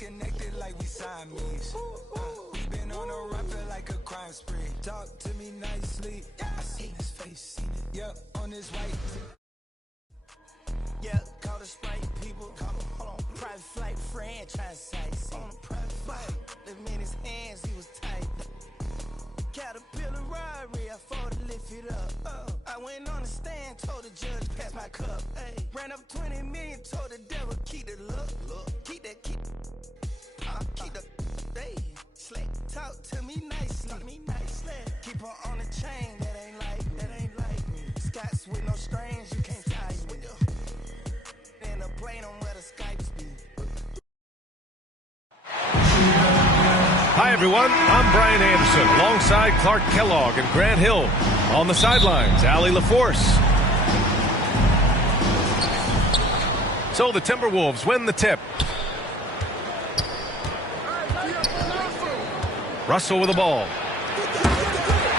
connected like we Siamese. We been on a run, feel like a crime spree. Talk to me nicely. I seen his face, seen it. Yup, on his white. Yeah, call the Sprite people. Hold on, private flight franchise sites. On a private flight, them in his hands, he was tight. Caterpillar robbery, I fought to lift it up. I went on the stand, told the judge, pass my cup. Ay. Ran up 20 million, told the devil, keep the look. Keep that, keep the, hey, slick. Talk to me nicely, Keep her on the chain, that ain't like me. Scots with no strings, you can't tie me. And a plane on where the Skypes be. Hi, everyone. I'm Brian Anderson, alongside Clark Kellogg and Grant Hill. On the sidelines, Allie LaForce. So the Timberwolves win the tip. Russell with the ball.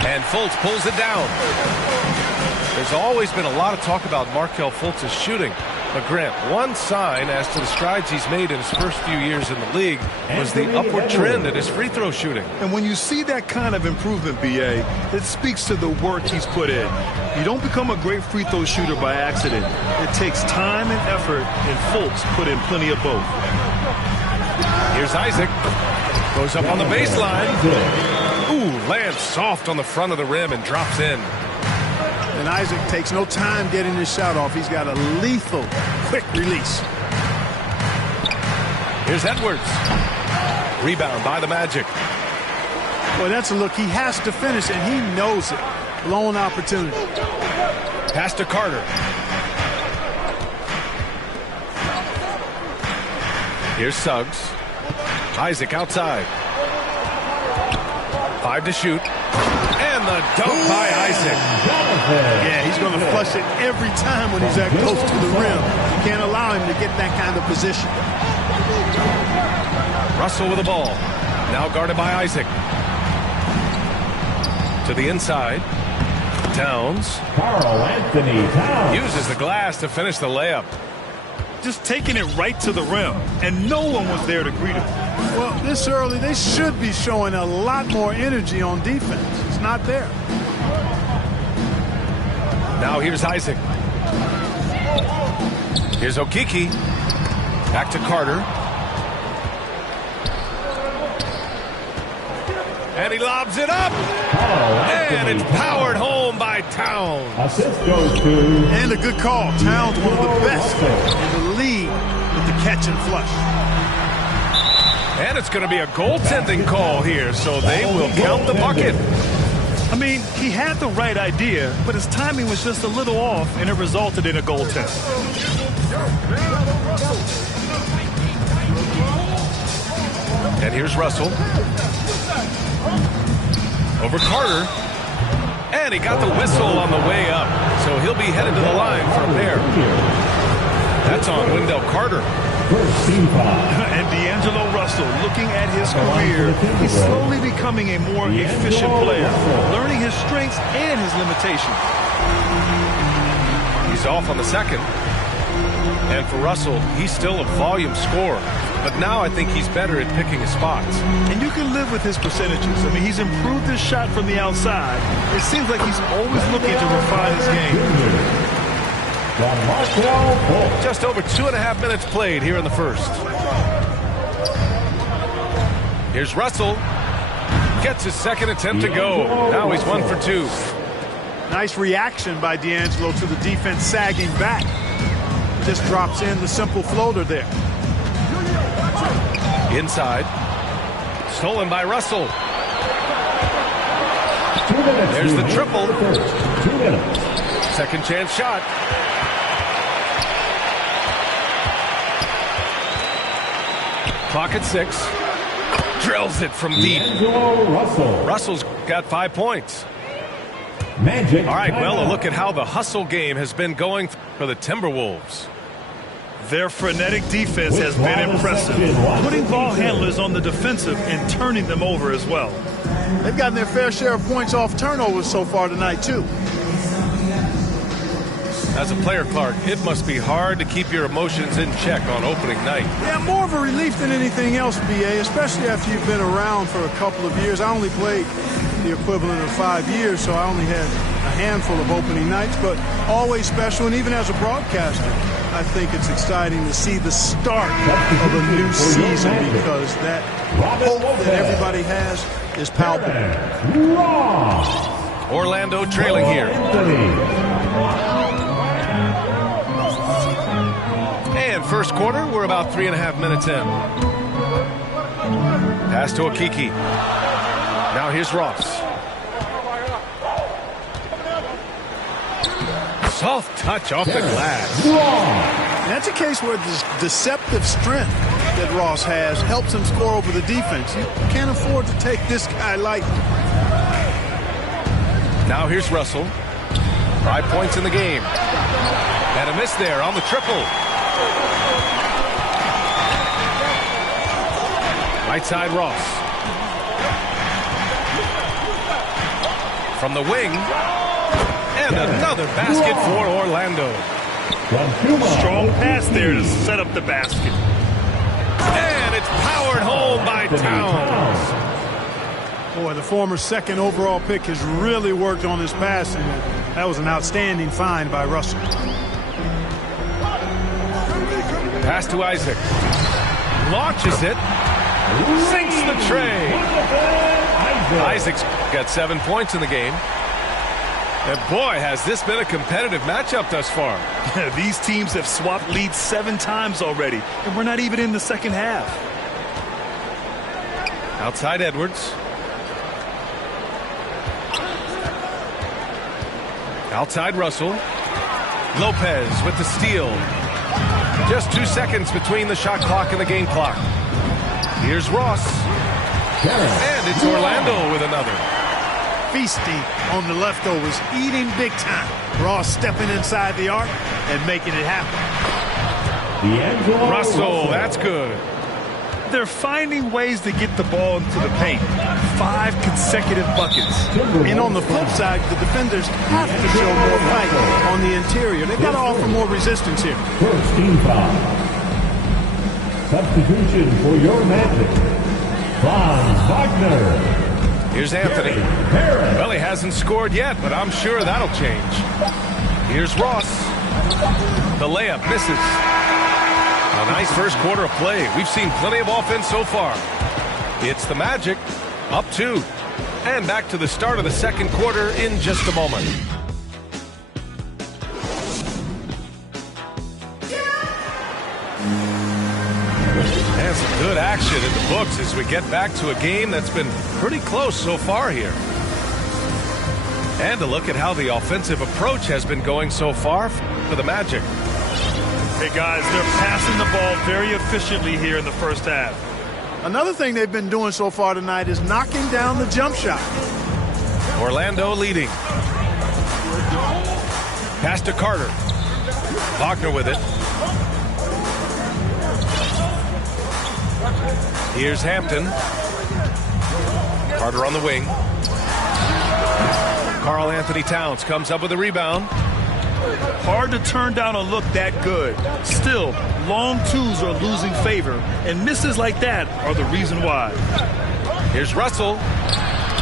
And Fultz pulls it down. There's always been a lot of talk about Markelle Fultz's shooting. But Grant, one sign as to the strides he's made in his first few years in the league was the upward trend in his free throw shooting. And when you see that kind of improvement, B.A., it speaks to the work he's put in. You don't become a great free throw shooter by accident. It takes time and effort, and Fultz put in plenty of both. Here's Isaac. Goes up on the baseline. Ooh, lands soft on the front of the rim and drops in. And Isaac takes no time getting his shot off. He's got a lethal, quick release. Here's Edwards. Rebound by the Magic. Boy, that's a look. He has to finish, and he knows it. Blown opportunity. Pass to Carter. Here's Suggs. Isaac outside. 5 to shoot. And the dunk by Isaac. Yeah, he's going to flush it every time when he's that close to the rim. You can't allow him to get that kind of position. Russell with the ball. Now guarded by Isaac. To the inside. Towns. Karl-Anthony Towns uses the glass to finish the layup. Just taking it right to the rim, and no one was there to greet him. Well, this early, they should be showing a lot more energy on defense. It's not there. Now here's Isaac. Here's Okeke. Back to Carter. And he lobs it up. And it's powered home by Towns. Assist goes to... And a good call. Towns, one of the best in the league with the catch and flush. And it's going to be a goaltending call here, so they will count the bucket. I mean, he had the right idea, but his timing was just a little off, and it resulted in a goaltend. And here's Russell. Over Carter. And he got the whistle on the way up, so he'll be headed to the line from there. That's on Wendell Carter. And D'Angelo Russell, looking at his career, he's slowly becoming a more efficient player, learning his strengths and his limitations. He's off on the second. And for Russell, he's still a volume scorer. But now I think he's better at picking his spots. And you can live with his percentages. I mean, he's improved his shot from the outside. It seems like he's always looking to refine his game. Just over 2.5 minutes played here in the first. Here's Russell. Gets his second attempt to go. Now he's 1 for 2. Nice reaction by D'Angelo to the defense sagging back. Just drops in the simple floater there. Inside. Stolen by Russell. There's the triple. Second chance shot. Clock at 6. Drills it from deep. Russell's got 5 points. All right, well, a look at how the hustle game has been going for the Timberwolves. Their frenetic defense has been impressive, putting ball handlers on the defensive and turning them over as well. They've gotten their fair share of points off turnovers so far tonight, too. As a player, Clark, it must be hard to keep your emotions in check on opening night. Yeah, more of a relief than anything else, BA, especially after you've been around for a couple of years. I only played the equivalent of 5 years, so I only had a handful of opening nights, but always special. And even as a broadcaster, I think it's exciting to see the start of a new season because that hope that everybody has is palpable. Orlando trailing here. And first quarter, we're about 3.5 minutes in. Pass to Okeke. Now here's Ross. Soft touch off the glass. And that's a case where the deceptive strength that Ross has helps him score over the defense. You can't afford to take this guy lightly. Now here's Russell. 5 points in the game. And a miss there on the triple. Right side Ross. From the wing. And another basket for Orlando. Strong pass there to set up the basket. And it's powered home by Towns. Boy, the former second overall pick has really worked on his passing. That was an outstanding find by Russell. Pass to Isaac. Launches it. Sinks the tray. Isaac's got 7 points in the game. And boy, has this been a competitive matchup thus far. These teams have swapped leads 7 times already, and we're not even in the second half. Outside Edwards. Outside Russell. Lopez with the steal. Just 2 seconds between the shot clock and the game clock. Here's Ross. And it's Orlando with another. Feasting on the leftovers, eating big time. Ross stepping inside the arc and making it happen. Russell, that's good. They're finding ways to get the ball into the paint. 5 consecutive buckets. And on the flip side, the defenders have to show more fight on the interior. They've got to offer more resistance here. First team foul. Substitution for your Magic. Franz Wagner. Here's Anthony. Well, he hasn't scored yet, but I'm sure that'll change. Here's Ross. The layup misses. A nice first quarter of play. We've seen plenty of offense so far. It's the Magic, up 2. And back to the start of the second quarter in just a moment. And some good action in the books as we get back to a game that's been pretty close so far here. And to look at how the offensive approach has been going so far for the Magic. Hey, guys, they're passing the ball very efficiently here in the first half. Another thing they've been doing so far tonight is knocking down the jump shot. Orlando leading. Pass to Carter. Wagner with it. Here's Hampton. Carter on the wing. Karl Anthony Towns comes up with a rebound. Hard to turn down a look that good. Still, long twos are losing favor, and misses like that are the reason why. Here's Russell.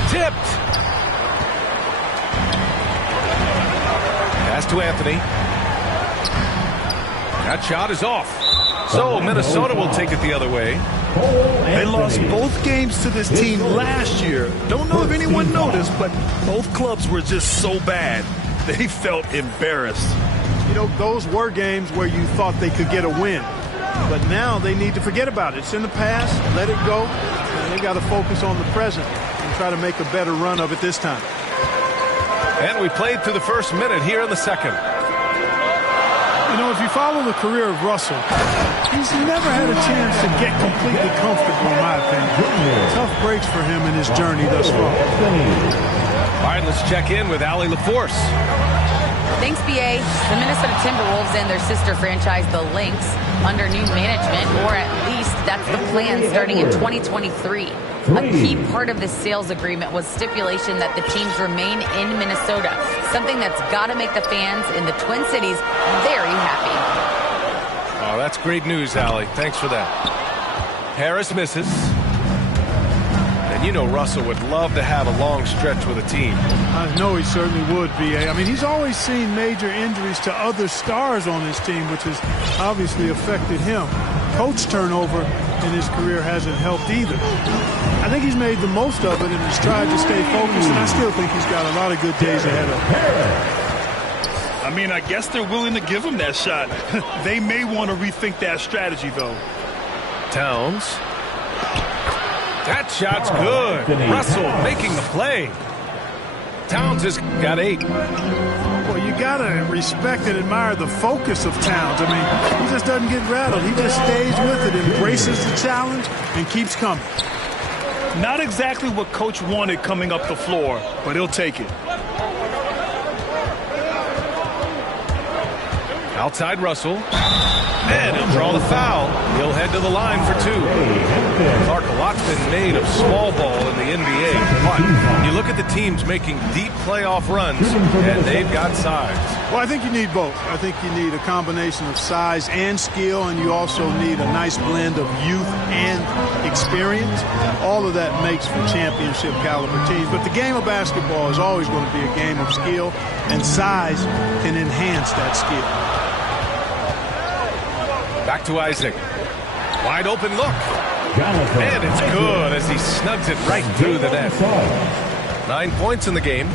Tipped. Pass to Anthony. That shot is off. So Minnesota will take it the other way. They lost both games to this team last year. Don't know if anyone noticed, but both clubs were just so bad. They felt embarrassed. You know, those were games where you thought they could get a win. But now they need to forget about it. It's in the past. Let it go. And they got to focus on the present and try to make a better run of it this time. And we played through the first minute here in the second. You know, if you follow the career of Russell, he's never had a chance to get completely comfortable, in my opinion. Tough breaks for him in his journey thus far. All right, let's check in with Allie LaForce. Thanks, BA. The Minnesota Timberwolves and their sister franchise, the Lynx, under new management, or at least that's the plan starting in 2023. A key part of this sales agreement was stipulation that the teams remain in Minnesota, something that's got to make the fans in the Twin Cities very happy. Oh, that's great news, Allie. Thanks for that. Harris misses. And you know Russell would love to have a long stretch with a team. I know he certainly would, B.A. I mean, he's always seen major injuries to other stars on his team, which has obviously affected him. Coach turnover in his career hasn't helped either. I think he's made the most of it and has tried to stay focused, and I still think he's got a lot of good days ahead of him. I mean, I guess they're willing to give him that shot. They may want to rethink that strategy, though. Towns. That shot's good. Russell making the play. Towns has got 8. Well, you got to respect and admire the focus of Towns. I mean, he just doesn't get rattled. He just stays with it, embraces the challenge, and keeps coming. Not exactly what Coach wanted coming up the floor, but he'll take it. Outside Russell. And he'll draw the foul. He'll head to the line for 2. Clark, a lot's been made of small ball in the NBA. But you look at the teams making deep playoff runs, and they've got size. Well, I think you need both. I think you need a combination of size and skill, and you also need a nice blend of youth and experience. All of that makes for championship caliber teams. But the game of basketball is always going to be a game of skill, and size can enhance that skill. Back to Isaac. Wide open look. And it's good as he snugs it right through the net. 9 points in the game.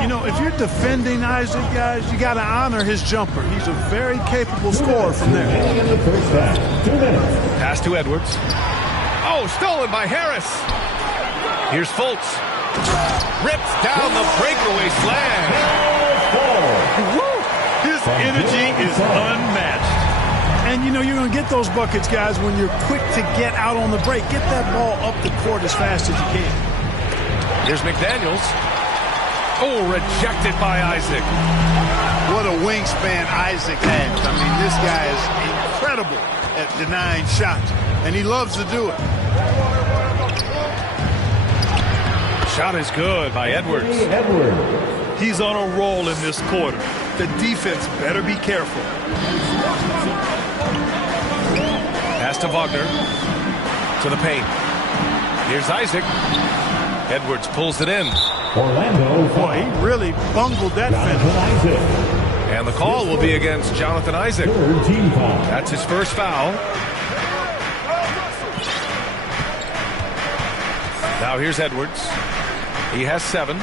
You know, if you're defending Isaac, guys, you got to honor his jumper. He's a very capable scorer from there. Pass to Edwards. Oh, stolen by Harris. Here's Fultz. Rips down the breakaway slam. His energy is unmatched. And, you know, you're going to get those buckets, guys, when you're quick to get out on the break. Get that ball up the court as fast as you can. Here's McDaniels. Oh, rejected by Isaac. What a wingspan Isaac has. I mean, this guy is incredible at denying shots, and he loves to do it. Shot is good by Edwards. He's on a roll in this quarter. The defense better be careful. Pass to Wagner. To the paint. Here's Isaac. Edwards pulls it in. Orlando. Boy, he really bungled that finish. And the call will be against Jonathan Isaac. That's his first foul. Now here's Edwards. He has 7.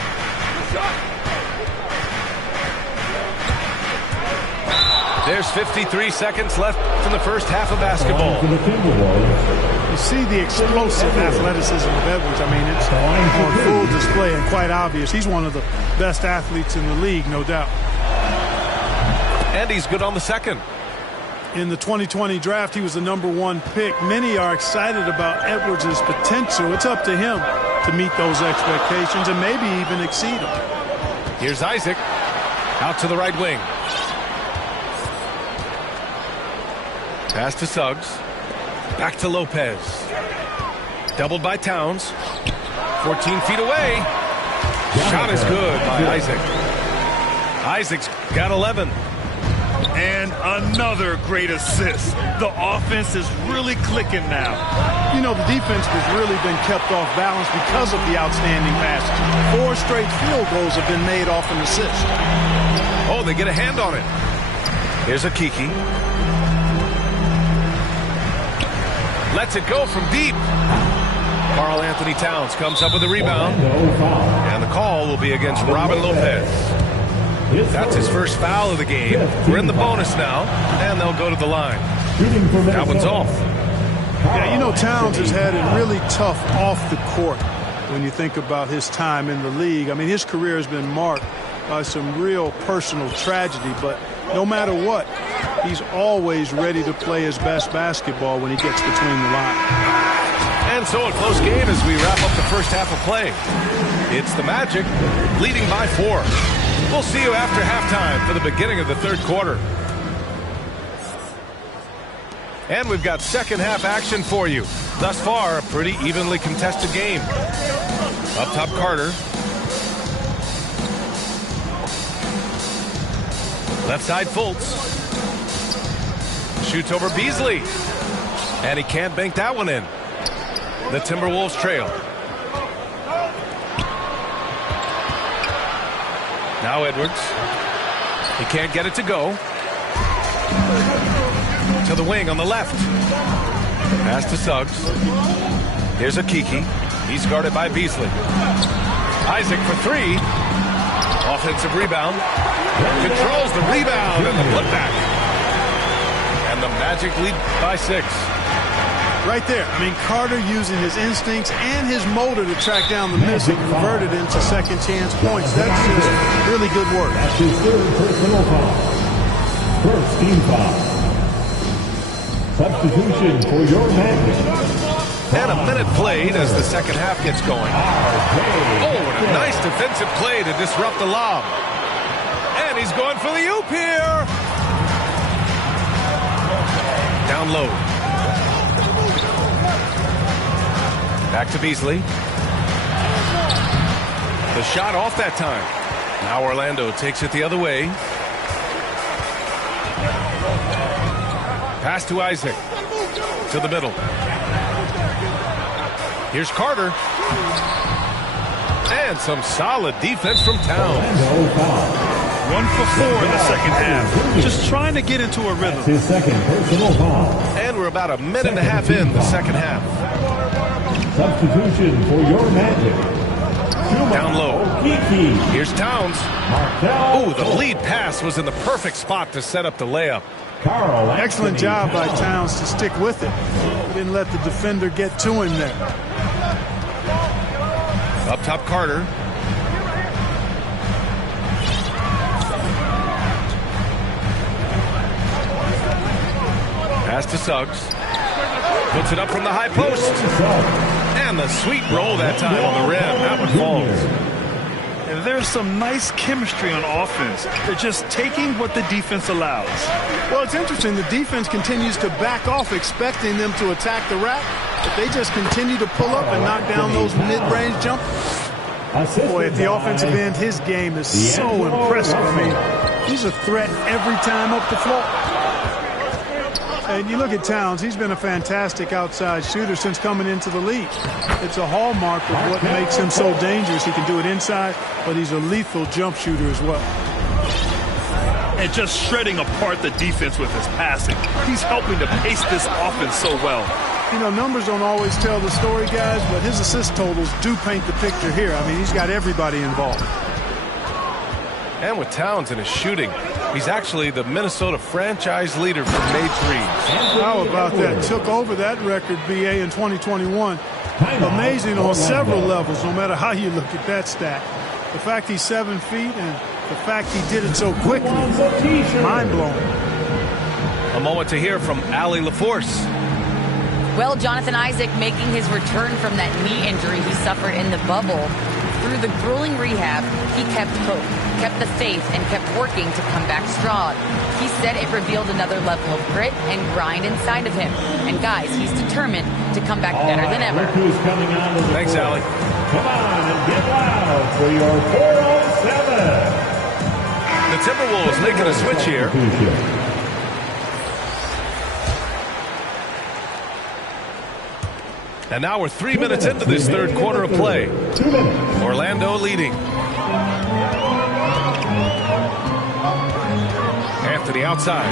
There's 53 seconds left in the first half of basketball. You see the explosive athleticism of Edwards. I mean, it's on full display and quite obvious. He's one of the best athletes in the league, no doubt. And he's good on the second. In the 2020 draft, he was the #1 pick. Many are excited about Edwards' potential. It's up to him to meet those expectations and maybe even exceed them. Here's Isaac. Out to the right wing. Pass to Suggs. Back to Lopez. Doubled by Towns. 14 feet away. Shot is good by Isaac. Isaac's got 11. And another great assist. The offense is really clicking now. You know, the defense has really been kept off balance because of the outstanding passes. 4 straight field goals have been made off an assist. Oh, they get a hand on it. Here's a Kiki. Lets it go from deep. Karl Anthony Towns comes up with a rebound. And the call will be against Robin Lopez. That's his first foul of the game. We're in the bonus now, and they'll go to the line. That one's off. Yeah, you know, Towns has had it really tough off the court when you think about his time in the league. I mean, his career has been marked by some real personal tragedy, but no matter what, he's always ready to play his best basketball when he gets between the lines. And so a close game as we wrap up the first half of play. It's the Magic leading by 4. We'll see you after halftime for the beginning of the third quarter. And we've got second half action for you. Thus far, a pretty evenly contested game. Up top, Carter. Left side, Fultz. Shoots over Beasley. And he can't bank that one in. The Timberwolves trail. Now Edwards. He can't get it to go. To the wing on the left. Pass to Suggs. Here's Akiki. He's guarded by Beasley. Isaac for three. Offensive rebound. Controls the rebound and the putback. And the Magic lead by 6. Right there. I mean, Carter using his instincts and his motor to track down the miss and convert it into second chance points. That's just really good work. That's his third personal foul. First team foul. Substitution for your Magic. And a minute played as the second half gets going. Oh, and a nice defensive play to disrupt the lob. And he's going for the oop here. Down low. Back to Beasley. The shot off that time. Now Orlando takes it the other way. Pass to Isaac. To the middle. Here's Carter. And some solid defense from Towns. 1 for 4 in the second half. Just trying to get into a rhythm. His second personal foul. And we're about a minute and a half in the second half. Substitution for your Magic. Down low. Kiki. Here's Towns. Oh, the lead pass was in the perfect spot to set up the layup. Carl. Excellent job by Towns to stick with it. He didn't let the defender get to him there. Up top, Carter. Pass to Suggs. Puts it up from the high post. And the sweet roll that time on the rim. That one falls. And there's some nice chemistry on offense. They're just taking what the defense allows. Well, it's interesting. The defense continues to back off, expecting them to attack the rack. But they just continue to pull up and knock down those mid-range jumpers. Boy, at the offensive end, his game is so impressive. I mean, he's a threat every time up the floor. And you look at Towns, he's been a fantastic outside shooter since coming into the league. It's a hallmark of what makes him so dangerous. He can do it inside, but he's a lethal jump shooter as well. And just shredding apart the defense with his passing. He's helping to pace this offense so well. You know, numbers don't always tell the story, guys, but his assist totals do paint the picture here. I mean, he's got everybody involved. And with Towns in his shooting, he's actually the Minnesota franchise leader for made threes. How about that? Took over that record, BA, in 2021. Amazing on several levels, no matter how you look at that stat. The fact he's 7 feet and the fact he did it so quickly, mind-blowing. A moment to hear from Allie LaForce. Well, Jonathan Isaac making his return from that knee injury he suffered in the bubble. Through the grueling rehab, he kept hope, kept the faith, and kept working to come back strong. He said it revealed another level of grit and grind inside of him. And guys, he's determined to come back better than ever. Thanks, Allie. Come on and get loud for your 407. The Timberwolves making a switch here. And now we're 3 minutes into this third quarter of play. Orlando leading. Anthony outside.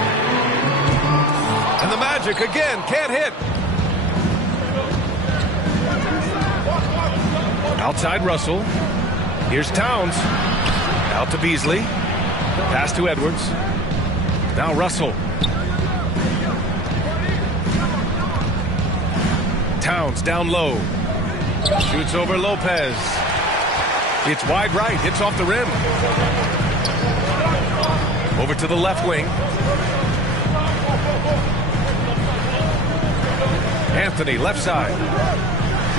And the Magic again can't hit. Outside Russell. Here's Towns. Out to Beasley. Pass to Edwards. Now Russell. Towns down low. Shoots over Lopez. It's wide right. Hits off the rim. Over to the left wing. Anthony, left side.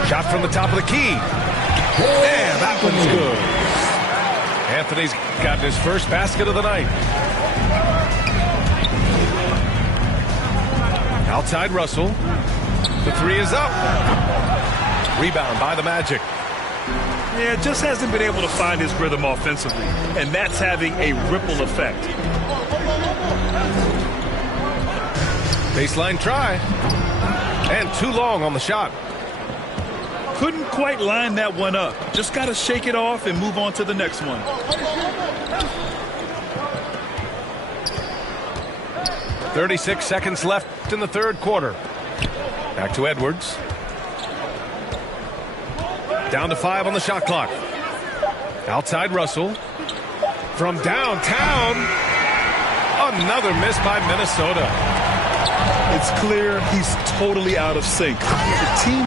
Shot from the top of the key. And that one's good. Anthony's gotten his first basket of the night. Outside Russell. The three is up. Rebound by the Magic. Yeah, just hasn't been able to find his rhythm offensively, and that's having a ripple effect. Baseline try. And too long on the shot. Couldn't quite line that one up. Just got to shake it off and move on to the next one. .36 seconds left in the third quarter. Back to Edwards. Down to 5 on the shot clock. Outside Russell. From downtown. Another miss by Minnesota. It's clear he's totally out of sync. The team.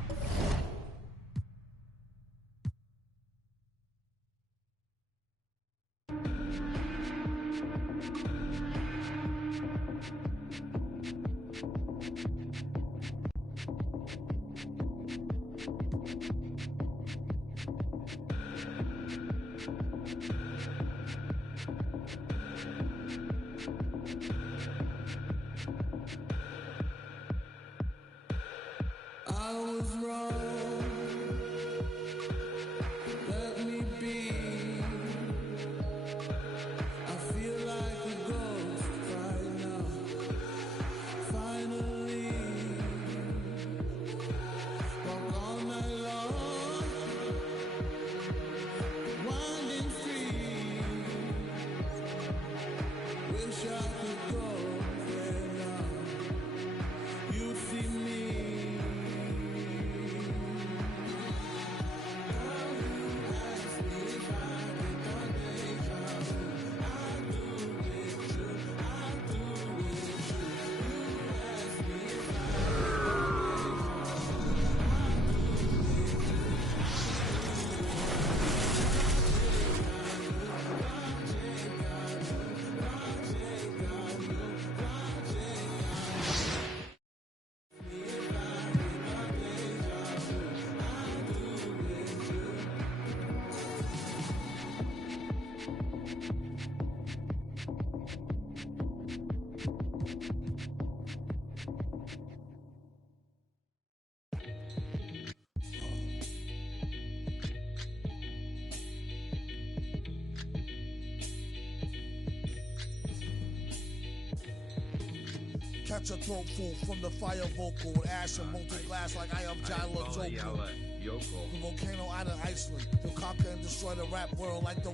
Catch a throat full from the fire vocal with ash and molten glass like I am Jalo Joker. The volcano out of Iceland. He'll conquer and destroy the rap world like the...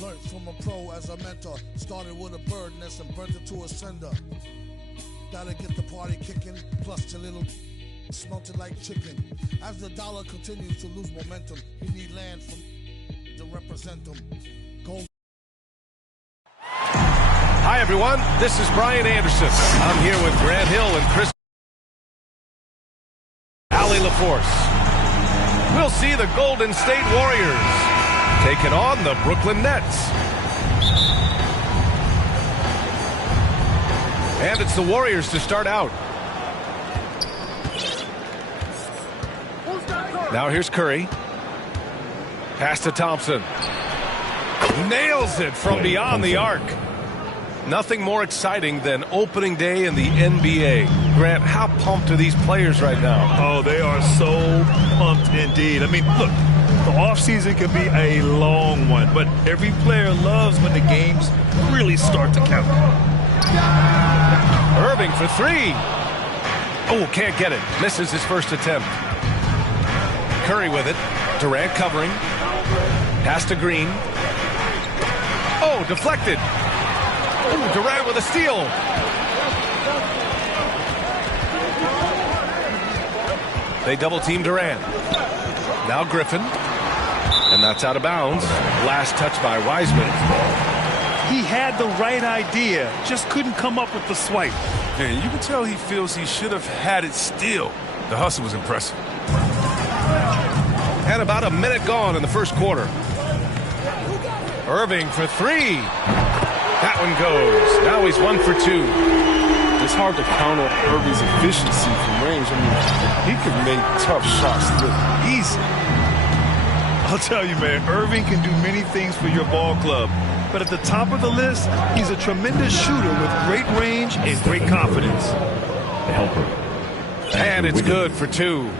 Learned from a pro as a mentor. Started with a bird nest and burnt it to a cinder. Gotta get the party kicking. Plus your little... smelt it like chicken. As the dollar continues to lose momentum, you need land from... to represent them. Gold. Hi, everyone. This is Brian Anderson. I'm here with Grant Hill and Chris Allie LaForce. We'll see the Golden State Warriors taking on the Brooklyn Nets. And it's the Warriors to start out. Now here's Curry. Pass to Thompson. Nails it from beyond the arc. Nothing more exciting than opening day in the NBA. Grant, how pumped are these players right now? Oh, they are so pumped indeed. I mean, look, the offseason can be a long one, but every player loves when the games really start to count. Irving for three. Oh, can't get it. Misses his first attempt. Curry with it. Durant covering. Pass to Green. Oh, deflected. Oh, Durant with a steal. They double-team Durant. Now Griffin. And that's out of bounds. Last touch by Wiseman. He had the right idea, just couldn't come up with the swipe. And you can tell he feels he should have had it still. The hustle was impressive. And about a minute gone in the first quarter. Irving for three. That one goes. Now he's 1 for 2. It's hard to counter Irving's efficiency from range. I mean, he can make tough shots look easy. I'll tell you, man, Irving can do many things for your ball club. But at the top of the list, he's a tremendous shooter with great range and great confidence. helper. And it's good for 2.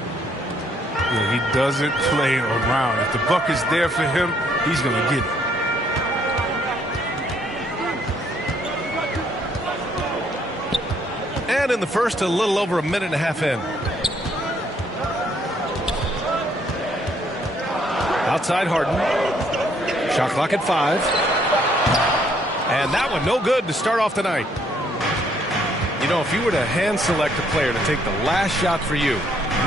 Yeah, he doesn't play around. If the buck is there for him, he's going to get it. And in the first, a little over a minute and a half in. Outside Harden. Shot clock at 5. And that one no good to start off the night. You know, if you were to hand select a player to take the last shot for you,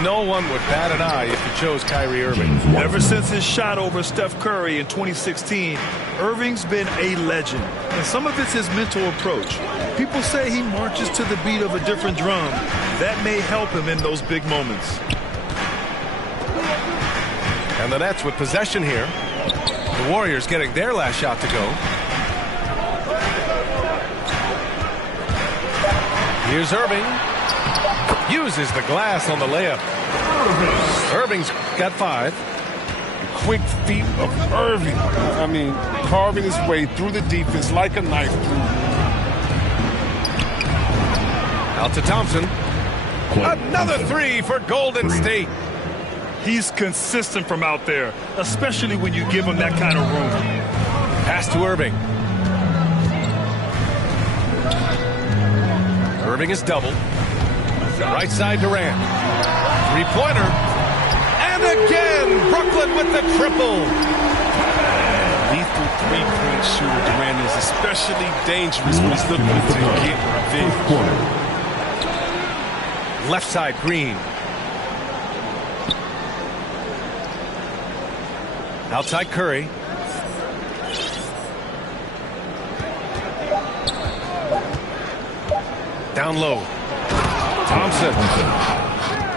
no one would bat an eye if you chose Kyrie Irving. Ever since his shot over Steph Curry in 2016, Irving's been a legend. And some of it's his mental approach. People say he marches to the beat of a different drum. That may help him in those big moments. And the Nets with possession here. The Warriors getting their last shot to go. Here's Irving. Uses the glass on the layup. Irving's got 5. Quick feet of Irving. I mean, carving his way through the defense like a knife through. Out to Thompson. Another 3 for Golden State. He's consistent from out there, especially when you give him that kind of room. Pass to Irving. Irving is doubled. Right side Durant. 3-pointer. And again, Brooklyn with the triple. Lethal 3-point shooter Durant is especially dangerous when he's looking to get revenge. Left side Green. Outside Curry. Down low. Thompson.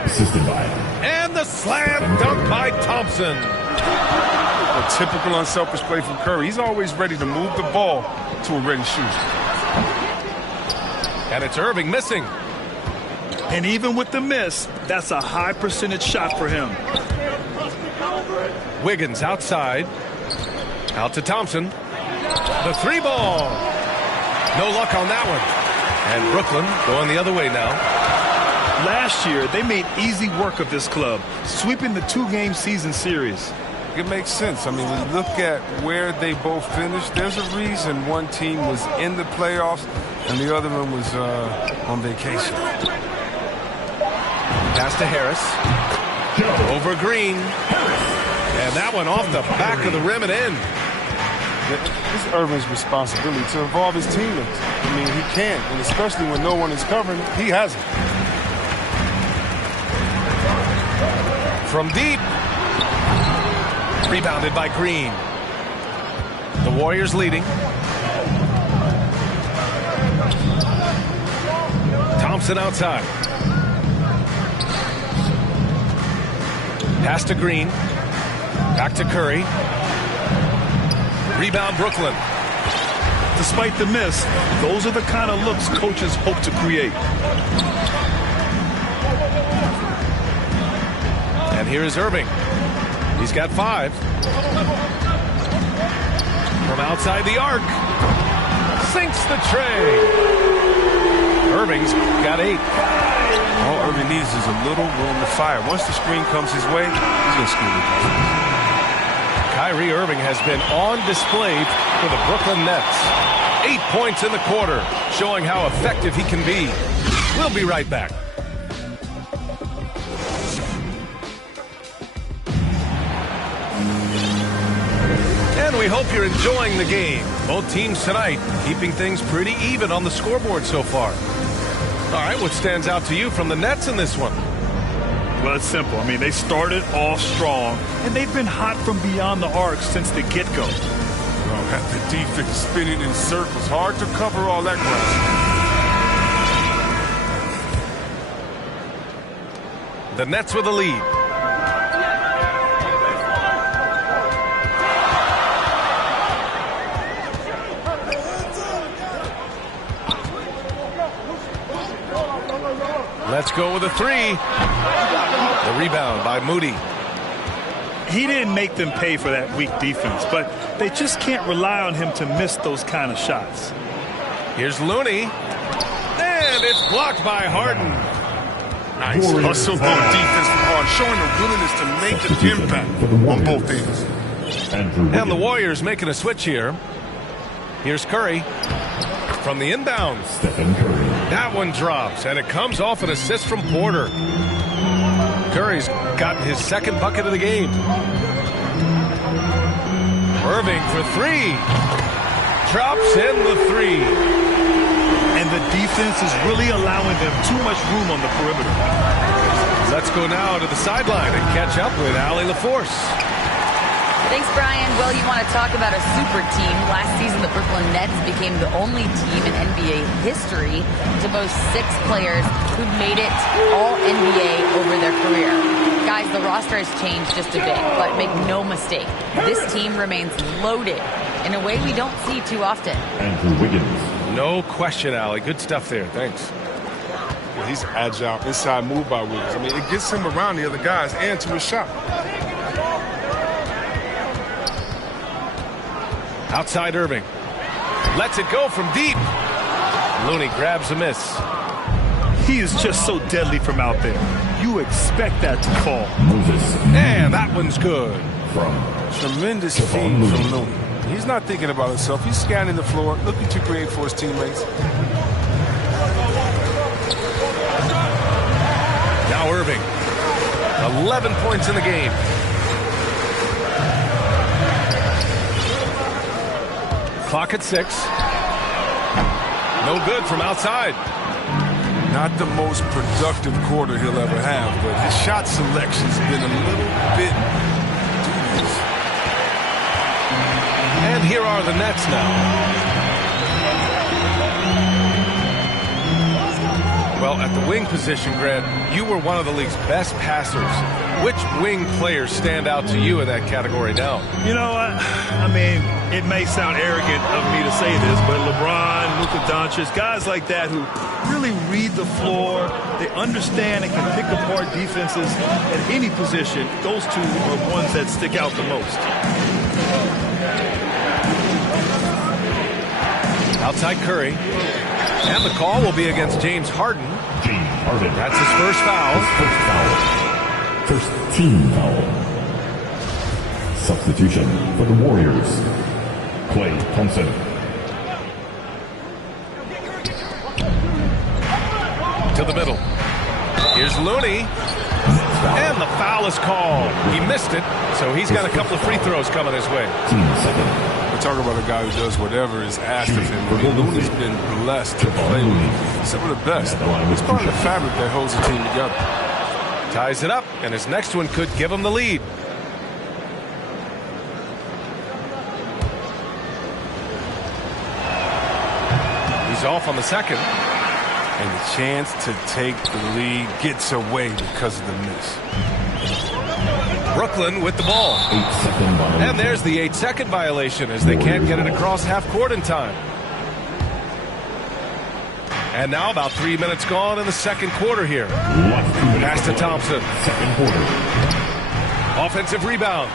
Assisted by. And the slam dunk by Thompson. A typical unselfish play from Curry. He's always ready to move the ball to a ready shooter. And it's Irving missing. And even with the miss, that's a high percentage shot for him. Wiggins outside. Out to Thompson. The 3-ball. No luck on that one. And Brooklyn going the other way now. Last year, they made easy work of this club, sweeping the 2-game season series. It makes sense. I mean, when you look at where they both finished, there's a reason one team was in the playoffs and the other one was on vacation. Pass to Harris. Over Green. And that one off the back of the rim and in. It's Irving's responsibility to involve his teammates. I mean, he can't, and especially when no one is covering, he hasn't. From deep. Rebounded by Green. The Warriors leading. Thompson outside. Pass to Green. Back to Curry. Rebound Brooklyn. Despite the miss, those are the kind of looks coaches hope to create. And here is Irving. He's got 5. From outside the arc. Sinks the tray. Irving's got 8. All Irving needs is a little room to fire. Once the screen comes his way, he's going to score with it. Kyrie Irving has been on display for the Brooklyn Nets. 8 points in the quarter, showing how effective he can be. We'll be right back. And we hope you're enjoying the game. Both teams tonight keeping things pretty even on the scoreboard so far. All right, what stands out to you from the Nets in this one? Well, it's simple. I mean, they started off strong, and they've been hot from beyond the arc since the get-go. Well, the defense spinning in circles. Hard to cover all that ground. The Nets with a lead. Let's go with a 3. The rebound by Moody. He didn't make them pay for that weak defense, but they just can't rely on him to miss those kind of shots. Here's Looney. And it's blocked by Harden. Nice. Hustle good defense from Harden, showing the willingness to make an impact on both ends. And the Warriors making a switch here. Here's Curry from the inbound. Stephen Curry. That one drops, and it comes off an assist from Porter. Curry's gotten his second bucket of the game. Irving for three. Drops in the three. And the defense is really allowing them too much room on the perimeter. Let's go now to the sideline and catch up with Allie LaForce. Thanks, Brian. Well, you want to talk about a super team. Last season, the Brooklyn Nets became the only team in NBA history to boast 6 players who've made it all NBA over their career. Guys, the roster has changed just a bit, but make no mistake, this team remains loaded in a way we don't see too often. Andrew Wiggins. No question, Allie. Good stuff there. Thanks. Yeah, he's agile, inside move by Wiggins. I mean, it gets him around the other guys and to his shot. Outside Irving. Lets it go from deep. Looney grabs a miss. He is just so deadly from out there. You expect that to fall. Moses. And that one's good. Tremendous feed from Looney. He's not thinking about himself. He's scanning the floor, looking to create for his teammates. Now Irving. 11 points in the game. Clock at 6. No good from outside. Not the most productive quarter he'll ever have, but his shot selection's been a little bit dubious. And here are the Nets now. Well, at the wing position, Grant, you were one of the league's best passers. Which wing players stand out to you in that category now? You know, I mean, it may sound arrogant of me to say this, but LeBron, Luka Doncic, guys like that who really read the floor, they understand and can pick apart defenses at any position. Those two are ones that stick out the most. Outside Curry. And the call will be against James Harden. James Harden. That's his first foul. First team foul. Substitution for the Warriors. Klay Thompson. To the middle. Here's Looney. And the foul is called. He missed it, so he's got a couple of free throws coming his way. Team second. We're talking about a guy who does whatever is asked of him. I mean, Looney's been blessed to play with some of the best. It's part of the fabric that holds the team together. Ties it up, and his next one could give him the lead. He's off on the second. And the chance to take the lead gets away because of the miss. Brooklyn with the ball. 8-second violation. And there's the 8-second violation as they can't get it across half court in time. And now about 3 minutes gone in the second quarter here. Pass to Thompson. Second quarter. Offensive rebound.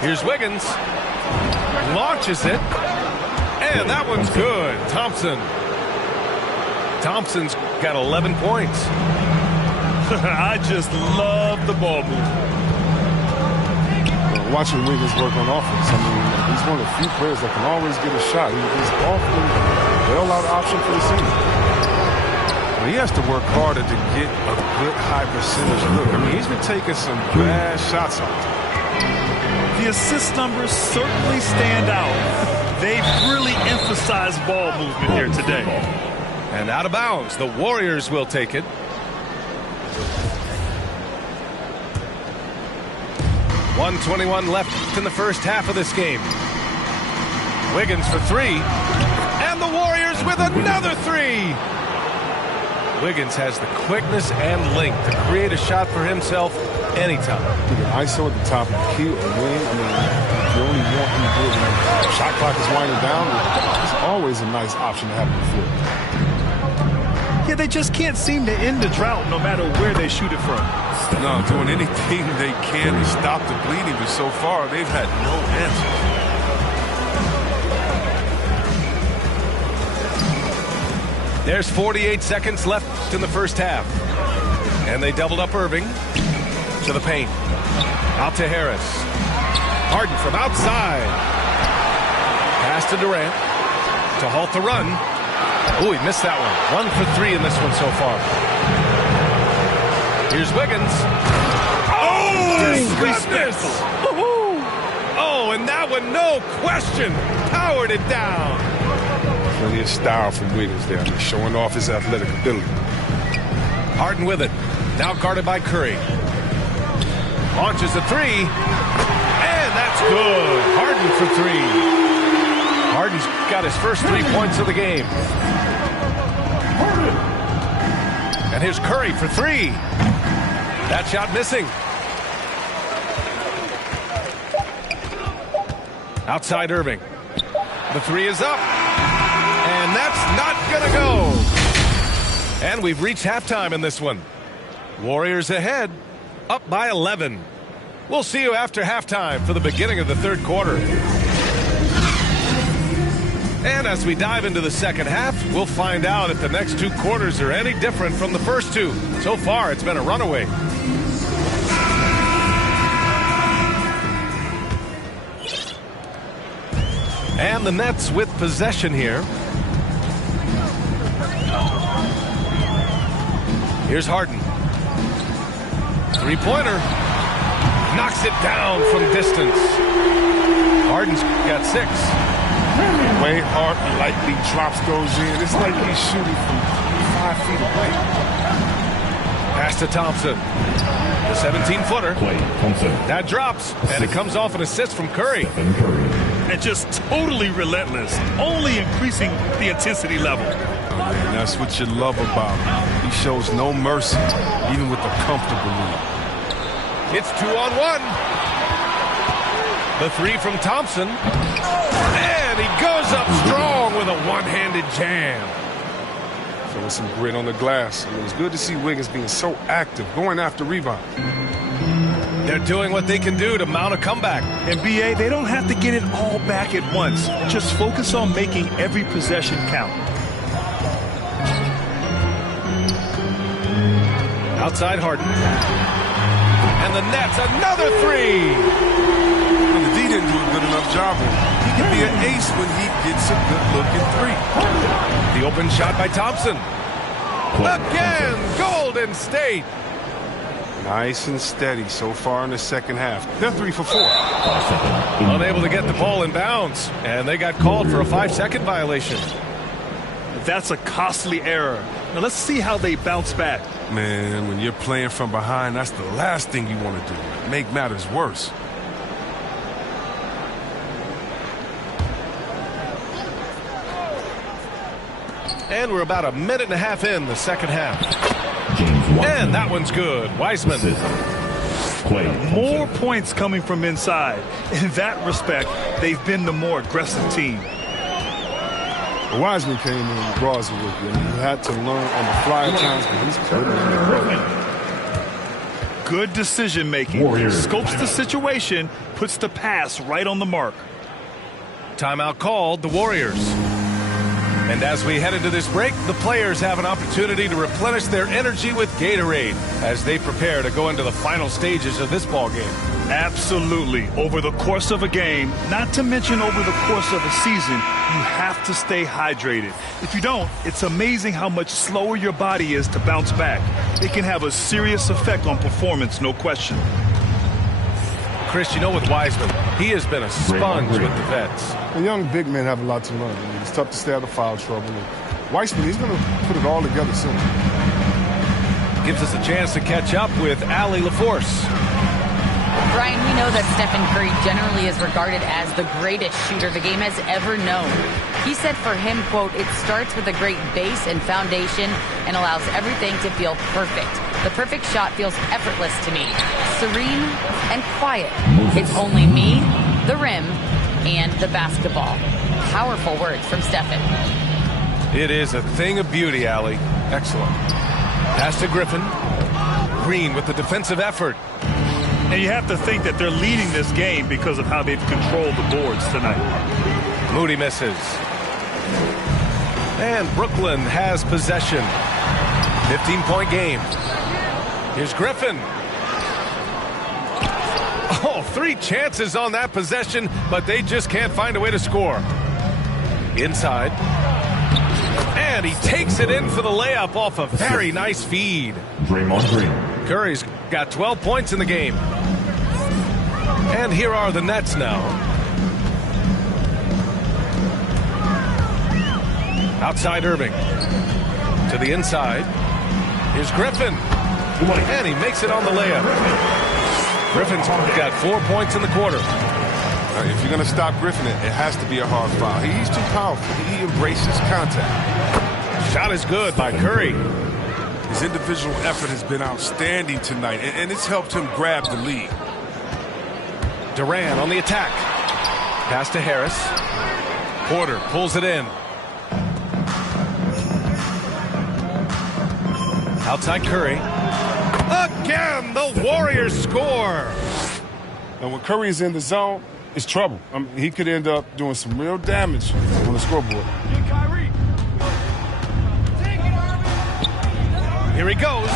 Here's Wiggins. Launches it. And that one's good. Thompson's got 11 points. I just love the ball movement. Watching Wiggins work on offense, I mean, he's one of the few players that can always get a shot. He's often a bailout option for the season. But he has to work harder to get a good high percentage look. I mean, he's been taking some bad shots out there. The assist numbers certainly stand out. They've really emphasized ball movement here today. And out of bounds, the Warriors will take it. .121 left in the first half of this game. Wiggins for three. And the Warriors with another three. Wiggins has the quickness and length to create a shot for himself anytime. ISO at the top of the key or wing. I mean, you only want him to do it when the shot clock is winding down. It's always a nice option to have in the field. Yeah, they just can't seem to end the drought no matter where they shoot it from. No, doing anything they can to stop the bleeding, but so far they've had no answer. There's 48 seconds left in the first half. And they doubled up Irving to the paint. Out to Harris. Harden from outside. Pass to Durant to halt the run. Oh, he missed that one. 1 for 3 in this one so far. Here's Wiggins. Oh, goodness! Oh, and that one, no question, powered it down. Plenty of style from Wiggins there. He's showing off his athletic ability. Harden with it. Now guarded by Curry. Launches a 3. And that's good. Harden for 3. Harden's got his first 3 points of the game. And here's Curry for 3. That shot missing. Outside Irving. The 3 is up. And that's not going to go. And we've reached halftime in this one. Warriors ahead, up by 11. We'll see you after halftime for the beginning of the third quarter. And as we dive into the second half, we'll find out if the next 2 quarters are any different from the first 2. So far, it's been a runaway. And the Nets with possession here. Here's Harden. 3-pointer. Knocks it down from distance. Harden's got 6. The way Harden lightly drops those in, it's like he's shooting from 5 feet away. Pass to Thompson. The 17-footer. That drops, and it comes off an assist from Curry. And just totally relentless, only increasing the intensity level. And that's what you love about him. He shows no mercy, even with a comfortable lead. It's 2-on-1. The 3 from Thompson. And he goes up strong with a one-handed jam. Showing some grit on the glass. I mean, it's good to see Wiggins being so active, going after rebound. They're doing what they can do to mount a comeback. And BA, they don't have to get it all back at once. Just focus on making every possession count. Outside Harden. And the Nets, another 3. Well, the D didn't do a good enough job of it. He can be an ace when he gets a good-looking 3. The open shot by Thompson. Again, Golden State. Nice and steady so far in the second half. They're 3 for 4. Unable to get the ball in bounds. And they got called for a 5-second violation. That's a costly error. Now let's see how they bounce back. Man, when you're playing from behind, that's the last thing you want to do. Make matters worse. And we're about a minute and a half in the second half. And that one's good. Wiseman. More points coming from inside. In that respect, they've been the more aggressive team. Wiseman came in and brought a rookie. He had to learn on the fly at times, but he's cutting. Good decision making. Scopes the situation, puts the pass right on the mark. Timeout called, the Warriors. And as we head into this break, the players have an opportunity to replenish their energy with Gatorade as they prepare to go into the final stages of this ball game. Absolutely. Over the course of a game, not to mention over the course of a season, you have to stay hydrated. If you don't, it's amazing how much slower your body is to bounce back. It can have a serious effect on performance, no question. Chris, you know, with Wiseman, he has been a sponge with the vets. The young big men have a lot to learn. I mean, it's tough to stay out of foul trouble. And Wiseman, he's going to put it all together soon. Gives us a chance to catch up with Allie LaForce. Brian, we know that Stephen Curry generally is regarded as the greatest shooter the game has ever known. He said for him, quote, "It starts with a great base and foundation and allows everything to feel perfect. The perfect shot feels effortless to me, serene and quiet. It's only me, the rim, and the basketball." Powerful words from Stephen. It is a thing of beauty, Allie. Excellent. Pass to Griffin. Green with the defensive effort. And you have to think that they're leading this game because of how they've controlled the boards tonight. Moody misses. And Brooklyn has possession. 15-point game. Here's Griffin. Oh, 3 chances on that possession, but they just can't find a way to score. Inside. And he takes it in for the layup off a very nice feed. Draymond Green. Curry's got 12 points in the game. And here are the Nets now. Outside Irving. To the inside. Here's Griffin. And he makes it on the layup. Griffin's got 4 points in the quarter. If you're going to stop Griffin, it has to be a hard foul. He's too powerful. He embraces contact. Shot is good by Curry. His individual effort has been outstanding tonight, and it's helped him grab the lead. Durant on the attack. Pass to Harris. Porter pulls it in. Outside Curry. Again, the Warriors score. And when Curry is in the zone, it's trouble. He could end up doing some real damage on the scoreboard. Here he goes.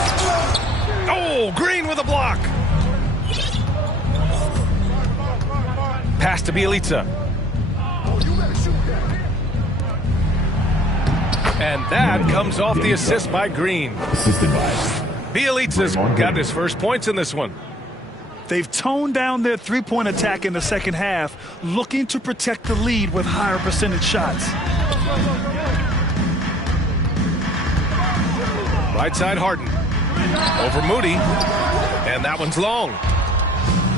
Oh, Green with a block. Pass to Bjelica. And that comes off the assist by Green. Assisted by Bjelica's got his first points in this one. They've toned down their three-point attack in the second half, looking to protect the lead with higher percentage shots. Right side Harden. Over Moody. And that one's long.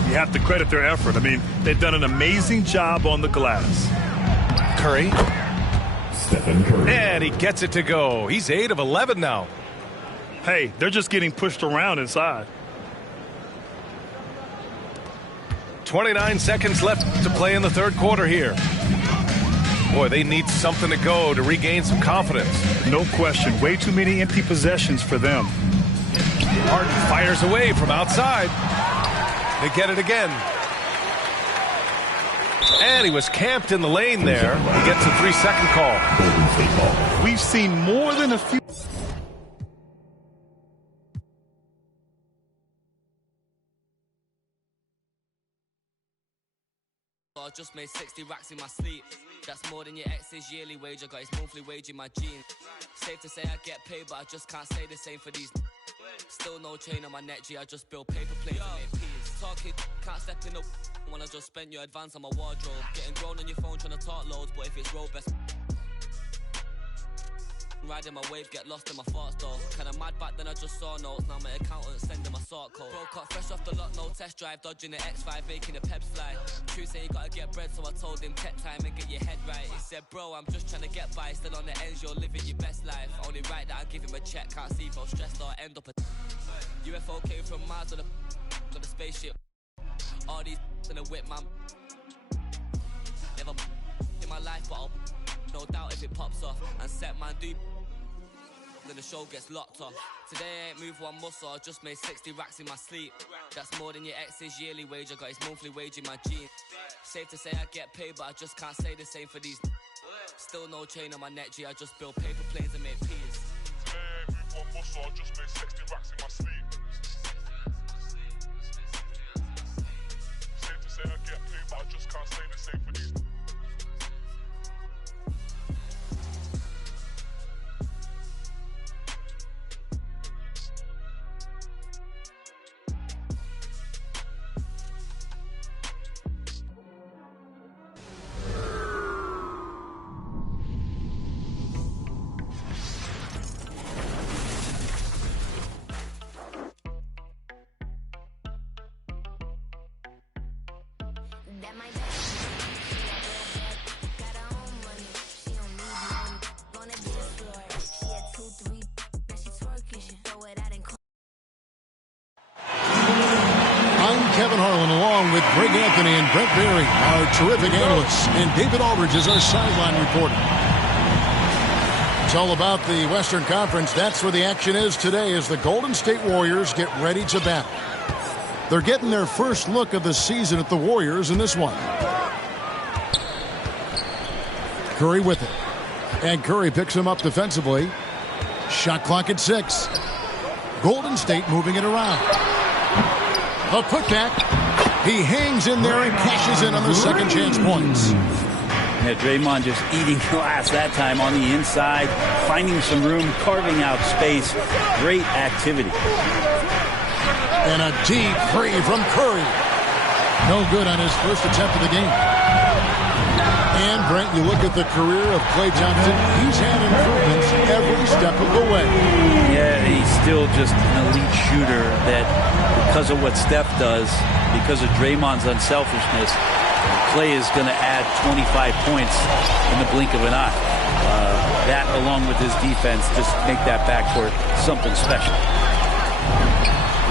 You have to credit their effort. I mean, they've done an amazing job on the glass. Curry. Stephen Curry. And he gets it to go. He's 8 of 11 now. Hey, they're just getting pushed around inside. 29 seconds left to play in the third quarter here. Boy, they need something to go to regain some confidence. No question. Way too many empty possessions for them. Harden fires away from outside. They get it again. And he was camped in the lane there. He gets a 3-second call. We've seen more than a few. I just made 60 racks in my sleep. That's more than your ex's yearly wage. I got his monthly wage in my jeans. Safe to say I get paid, but I just can't say the same for these. Still no chain on my neck, G. I just build paper planes and make peas. Talking, can't step in the when I just spent your advance on my wardrobe. Getting grown on your phone trying to talk loads, but if it's road best. Riding my wave, get lost in my thoughts though. Kinda mad back then I just saw notes. Now my accountant sending my sort code. Broke up fresh off the lot, no test drive. Dodging the X5, making the peps fly. True say you gotta get bread, so I told him tech time and get your head right. He said, bro, I'm just trying to get by. Still on the ends, you're living your best life. Only right that I give him a check. Can't see if I'm stressed or end up a UFO came from Mars on the spaceship. All these in a whip, man. Never in my life, but I'll no doubt if it pops off. And set man do then the show gets locked off. Today I ain't moved one muscle, I just made 60 racks in my sleep. That's more than your ex's yearly wage, I got his monthly wage in my jeans. Safe to say I get paid, but I just can't say the same for these. Still no chain on my neck, G. I just build paper planes and make peas. Today I ain't moved one muscle, I just made 60 racks in my sleep. Safe to say I get paid, but I just can't say the same for these. Kevin Harlan along with Greg Anthony and Brent Barry, our terrific analysts, and David Aldridge is our sideline reporter. It's all about the Western Conference. That's where the action is today as the Golden State Warriors get ready to battle. They're getting their first look of the season at the Warriors in this one. Curry with it. And Curry picks him up defensively. Shot clock at 6. Golden State moving it around. A putback. He hangs in there and cashes in on the second chance points. Yeah, Draymond just eating glass that time on the inside, finding some room, carving out space. Great activity. And a deep three from Curry. No good on his first attempt of the game. And, Brent, you look at the career of Klay Thompson, he's had improvements every step of the way. Yeah, he's still just an elite shooter that, because of what Steph does, because of Draymond's unselfishness, Klay is going to add 25 points in the blink of an eye. That, along with his defense, just make that backcourt something special.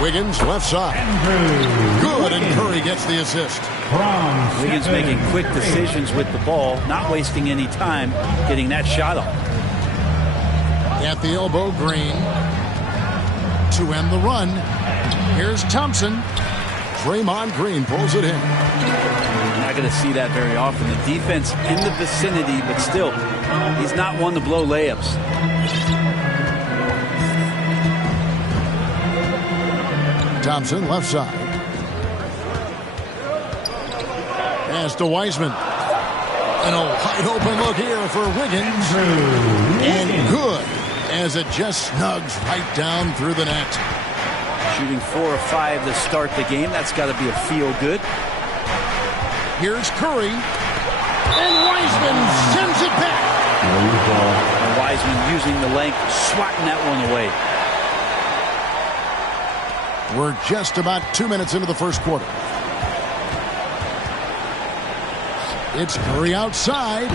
Wiggins, left side. Good, and Curry gets the assist. Wiggins making quick decisions with the ball, not wasting any time getting that shot off. At the elbow, Green. To end the run, here's Thompson. Draymond Green pulls it in. Not going to see that very often. The defense in the vicinity, but still, he's not one to blow layups. Thompson, left side. Pass to Wiseman. And a wide open look here for Wiggins. And good, as it just snugs right down through the net. Shooting 4 or 5 to start the game. That's got to be a feel-good. Here's Curry. And Wiseman sends it back. And Wiseman using the length, swatting that one away. We're just about 2 minutes into the first quarter. It's Curry outside.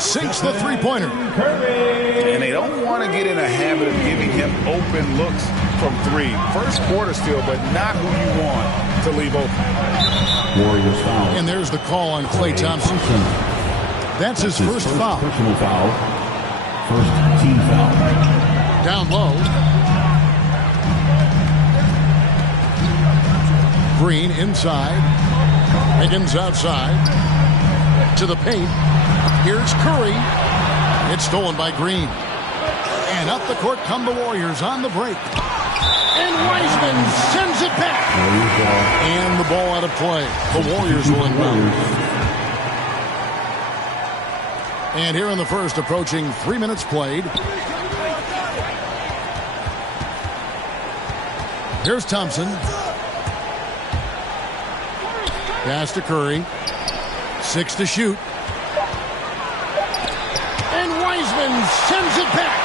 Sinks the three-pointer. And they don't want to get in a habit of giving him open looks from three. First quarter still, but not who you want to leave open. Warriors foul. And there's the call on Klay Thompson. That's his first foul. Personal foul. First team foul. Down low. Green inside. Higgins outside. To the paint. Here's Curry. It's stolen by Green. And up the court come the Warriors on the break. And Wiseman sends it back. And the ball out of play. The Warriors will inbound. And here in the first, approaching 3 minutes played. Here's Thompson. Pass to Curry. 6 to shoot. And Wiseman sends it back.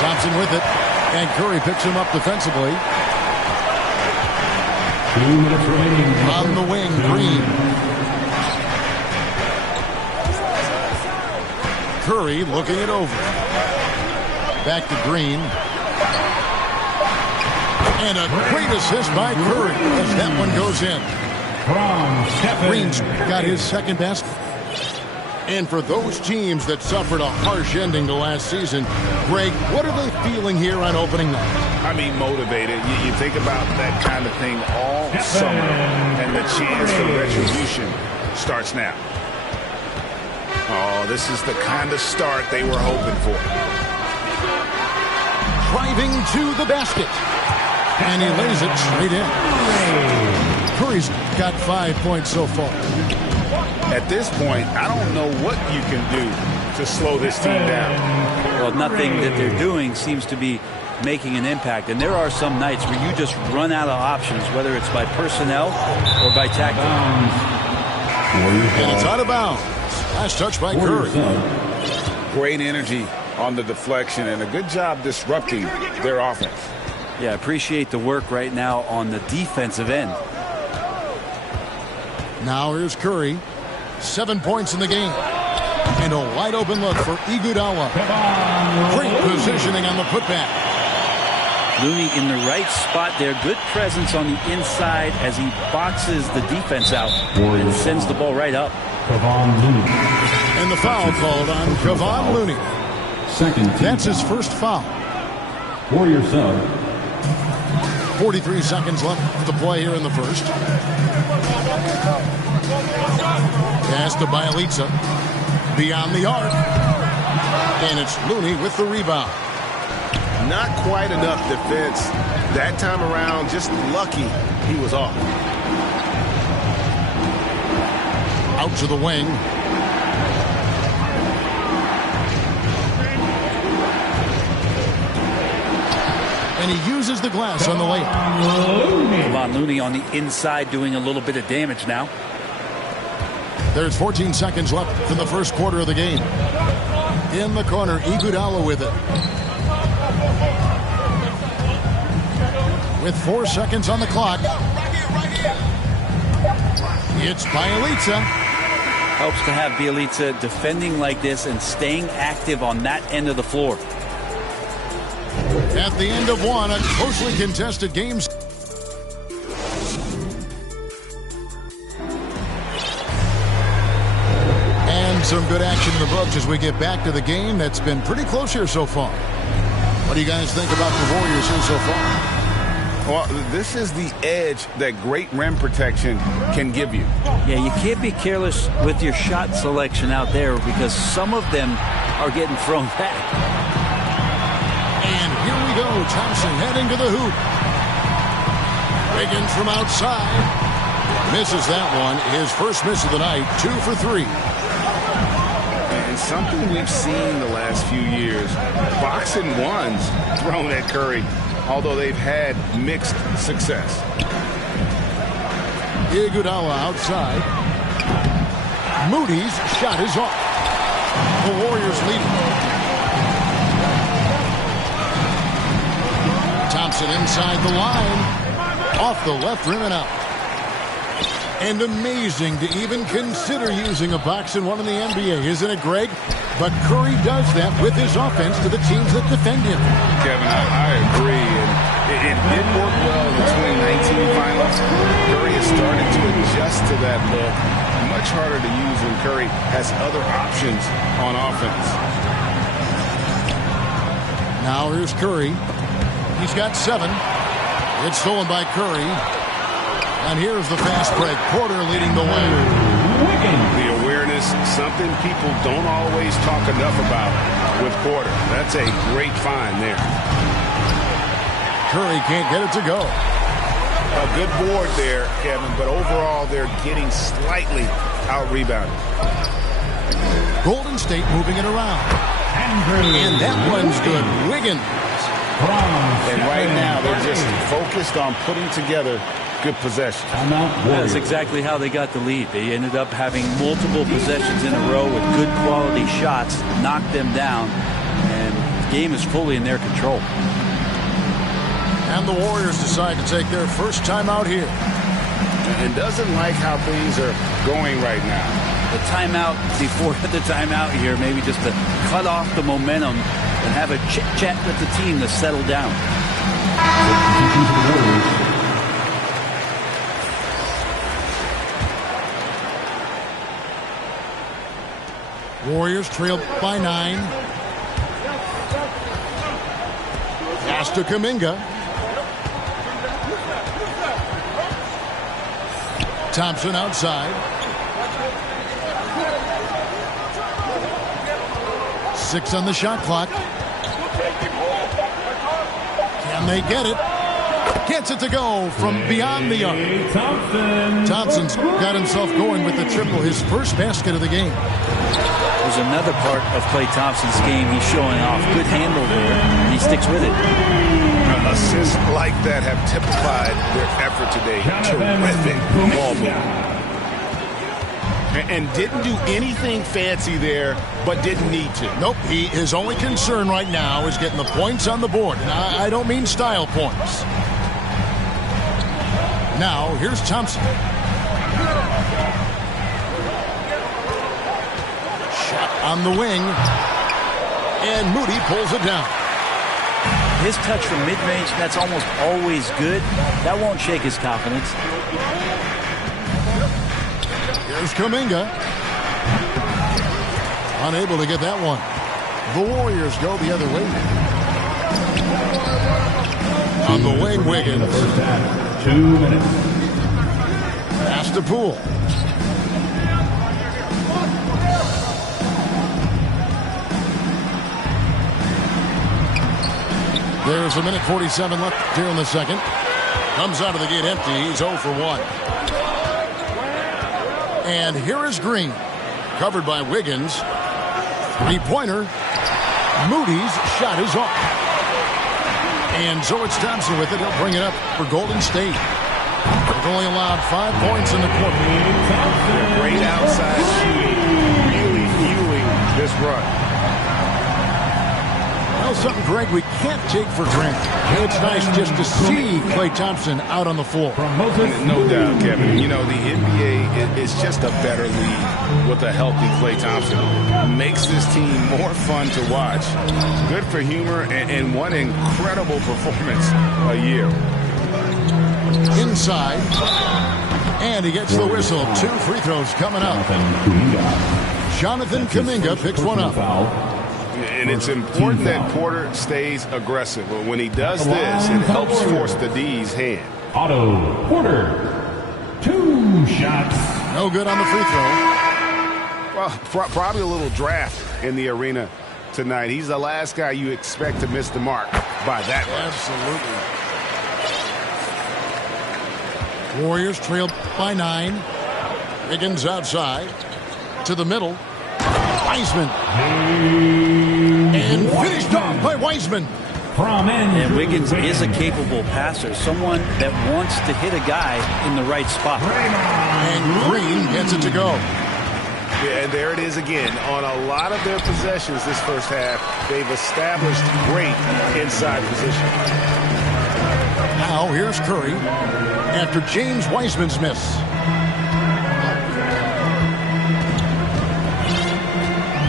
Thompson with it. And Curry picks him up defensively. 2 minutes remaining. On the wing, Green. Curry looking it over. Back to Green. And a great assist by Curry as that one goes in. Green's got his second best. And for those teams that suffered a harsh ending to last season, Greg, what are they feeling here on opening night? I mean, motivated. You think about that kind of thing all summer, and the chance for retribution starts now. Oh, this is the kind of start they were hoping for. Driving to the basket. And he lays it straight in. Curry's got 5 points so far. At this point, I don't know what you can do to slow this team down. Well, nothing that they're doing seems to be making an impact. And there are some nights where you just run out of options, whether it's by personnel or by tactics. And it's out of bounds. Last touch by Curry. Great energy on the deflection and a good job disrupting their offense. Yeah, appreciate the work right now on the defensive end. Now here's Curry. 7 points in the game. And a wide open look for Iguodala. Great positioning on the putback. Looney in the right spot there. Good presence on the inside as he boxes the defense out and sends the ball right up. And the foul called on Kevon Looney. That's his first foul. Warriors sub. 43 seconds left to play here in the first. Pass to Bielitsa. Beyond the arc. And it's Looney with the rebound. Not quite enough defense. That time around, just lucky he was off. Out to the wing. And he uses the glass on the layup. Kevon Looney on the inside doing a little bit of damage now. There's 14 seconds left in the first quarter of the game. In the corner, Iguodala with it. With 4 seconds on the clock. It's Bjelica. Helps to have Bjelica defending like this and staying active on that end of the floor. At the end of one, a closely contested game. And some good action in the books as we get back to the game that's been pretty close here so far. What do you guys think about the Warriors here so far? Well, this is the edge that great rim protection can give you. Yeah, you can't be careless with your shot selection out there because some of them are getting thrown back. And here we go. Thompson heading to the hoop. Wiggins from outside. Misses that one. His first miss of the night. 2 for 3. And something we've seen the last few years, boxing ones thrown at Curry, although they've had mixed success. Iguodala outside. Moody's shot is off. The Warriors leading. Thompson inside the line. Off the left rim and out. And amazing to even consider using a box and one in the NBA, isn't it, Greg? But Curry does that with his offense to the teams that defend him. Kevin, I agree. And it did work well in the 2019 finals. Curry has started to adjust to that look. Much harder to use when Curry has other options on offense. Now here's Curry. He's got 7. It's stolen by Curry. And here's the fast break. Porter leading the way. The awareness, something people don't always talk enough about with Porter. That's a great find there. Curry can't get it to go. A good board there, Kevin, but overall they're getting slightly out-rebounded. Golden State moving it around. And that one's good. Wiggins. And right now they're just focused on putting together good possession. That's exactly how they got the lead. They ended up having multiple possessions in a row with good quality shots, knocked them down, and the game is fully in their control. And the Warriors decide to take their first time out here. And doesn't like how things are going right now. The timeout before the timeout here, maybe just to cut off the momentum and have a chit-chat with the team to settle down. Warriors trailed by 9. Pass to Kuminga. Thompson outside. 6 on the shot clock. Can they get it? Gets it to go from beyond the arc. Thompson's got himself going with the triple, his first basket of the game. There's another part of Klay Thompson's game he's showing off. Good handle there, and he sticks with it. Assists like that have typified their effort today. Terrific ball movement. And didn't do anything fancy there, but didn't need to. Nope, his only concern right now is getting the points on the board. And I don't mean style points. Now, here's Thompson. Shot on the wing. And Moody pulls it down. His touch from mid-range, that's almost always good. That won't shake his confidence. Here's Kuminga. Unable to get that one. The Warriors go the other way. On the wing, Wiggins. 2 minutes. Pass to Poole. There's a minute 47 left here in the second. Comes out of the gate empty. He's 0 for 1. And here is Green. Covered by Wiggins. Three-pointer. Moody's shot is off. And so it's Thompson with it. He'll bring it up for Golden State. They've only allowed 5 points in the quarter. Great outside shooting. Really fueling this run. Well, something, Greg, we can't take for granted. It's nice just to see Klay Thompson out on the floor. No doubt, Kevin. You know, the NBA is just a better league with a healthy Klay Thompson. Makes this team more fun to watch. Good for humor and one incredible performance a year. Inside. And he gets the whistle. 2 free throws coming up. Jonathan Kuminga picks one up. And it's important that Porter stays aggressive. But when he does this, it helps force the D's hand. Otto Porter, 2 shots. No good on the free throw. Well, probably a little draft in the arena tonight. He's the last guy you expect to miss the mark by that much. Absolutely. Warriors trail by 9. Wiggins outside to the middle. Wiseman. And finished off by Wiseman. And Wiggins is a capable passer, someone that wants to hit a guy in the right spot. And Green gets it to go. Yeah, and there it is again. On a lot of their possessions this first half, they've established great inside position. Now here's Curry after James Wiseman's miss.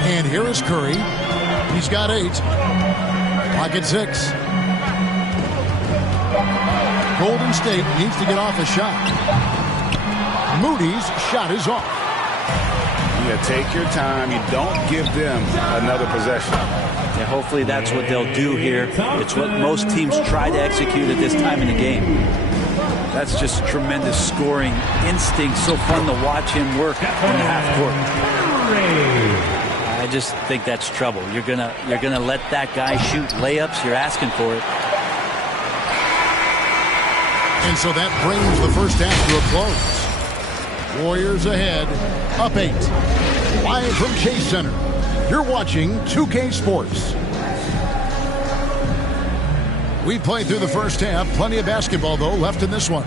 And here is Curry. He's got 8. Pocket 6. Golden State needs to get off a shot. Moody's shot is off. Yeah, take your time. You don't give them another possession. Yeah, hopefully that's what they'll do here. It's what most teams try to execute at this time in the game. That's just tremendous scoring instinct. So fun to watch him work in the half court. I just think that's trouble. You're gonna let that guy shoot layups. You're asking for it. And so that brings the first half to a close. Warriors ahead, up 8. Live from Chase Center. You're watching 2K Sports. We played through the first half. Plenty of basketball, though, left in this one.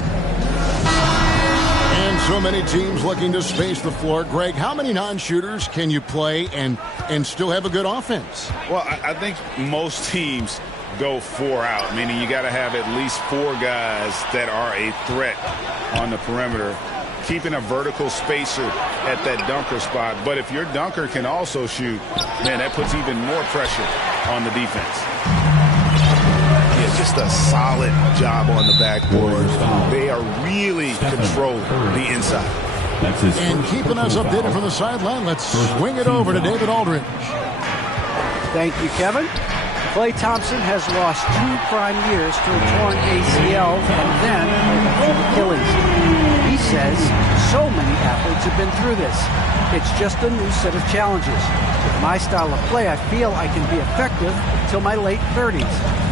And so many teams looking to space the floor. Greg, how many non-shooters can you play and still have a good offense? Well, I think most teams go 4 out, meaning you got to have at least 4 guys that are a threat on the perimeter, keeping a vertical spacer at that dunker spot. But if your dunker can also shoot, man, that puts even more pressure on the defense. Yeah, just a solid job on the backboard. They are really controlling the inside. And keeping us updated from the sideline, let's swing it over to David Aldridge. Thank you, Kevin. Klay Thompson has lost 2 prime years to a torn ACL and then Achilles. He says so many athletes have been through this. It's just a new set of challenges. With my style of play, I feel I can be effective till my late 30s.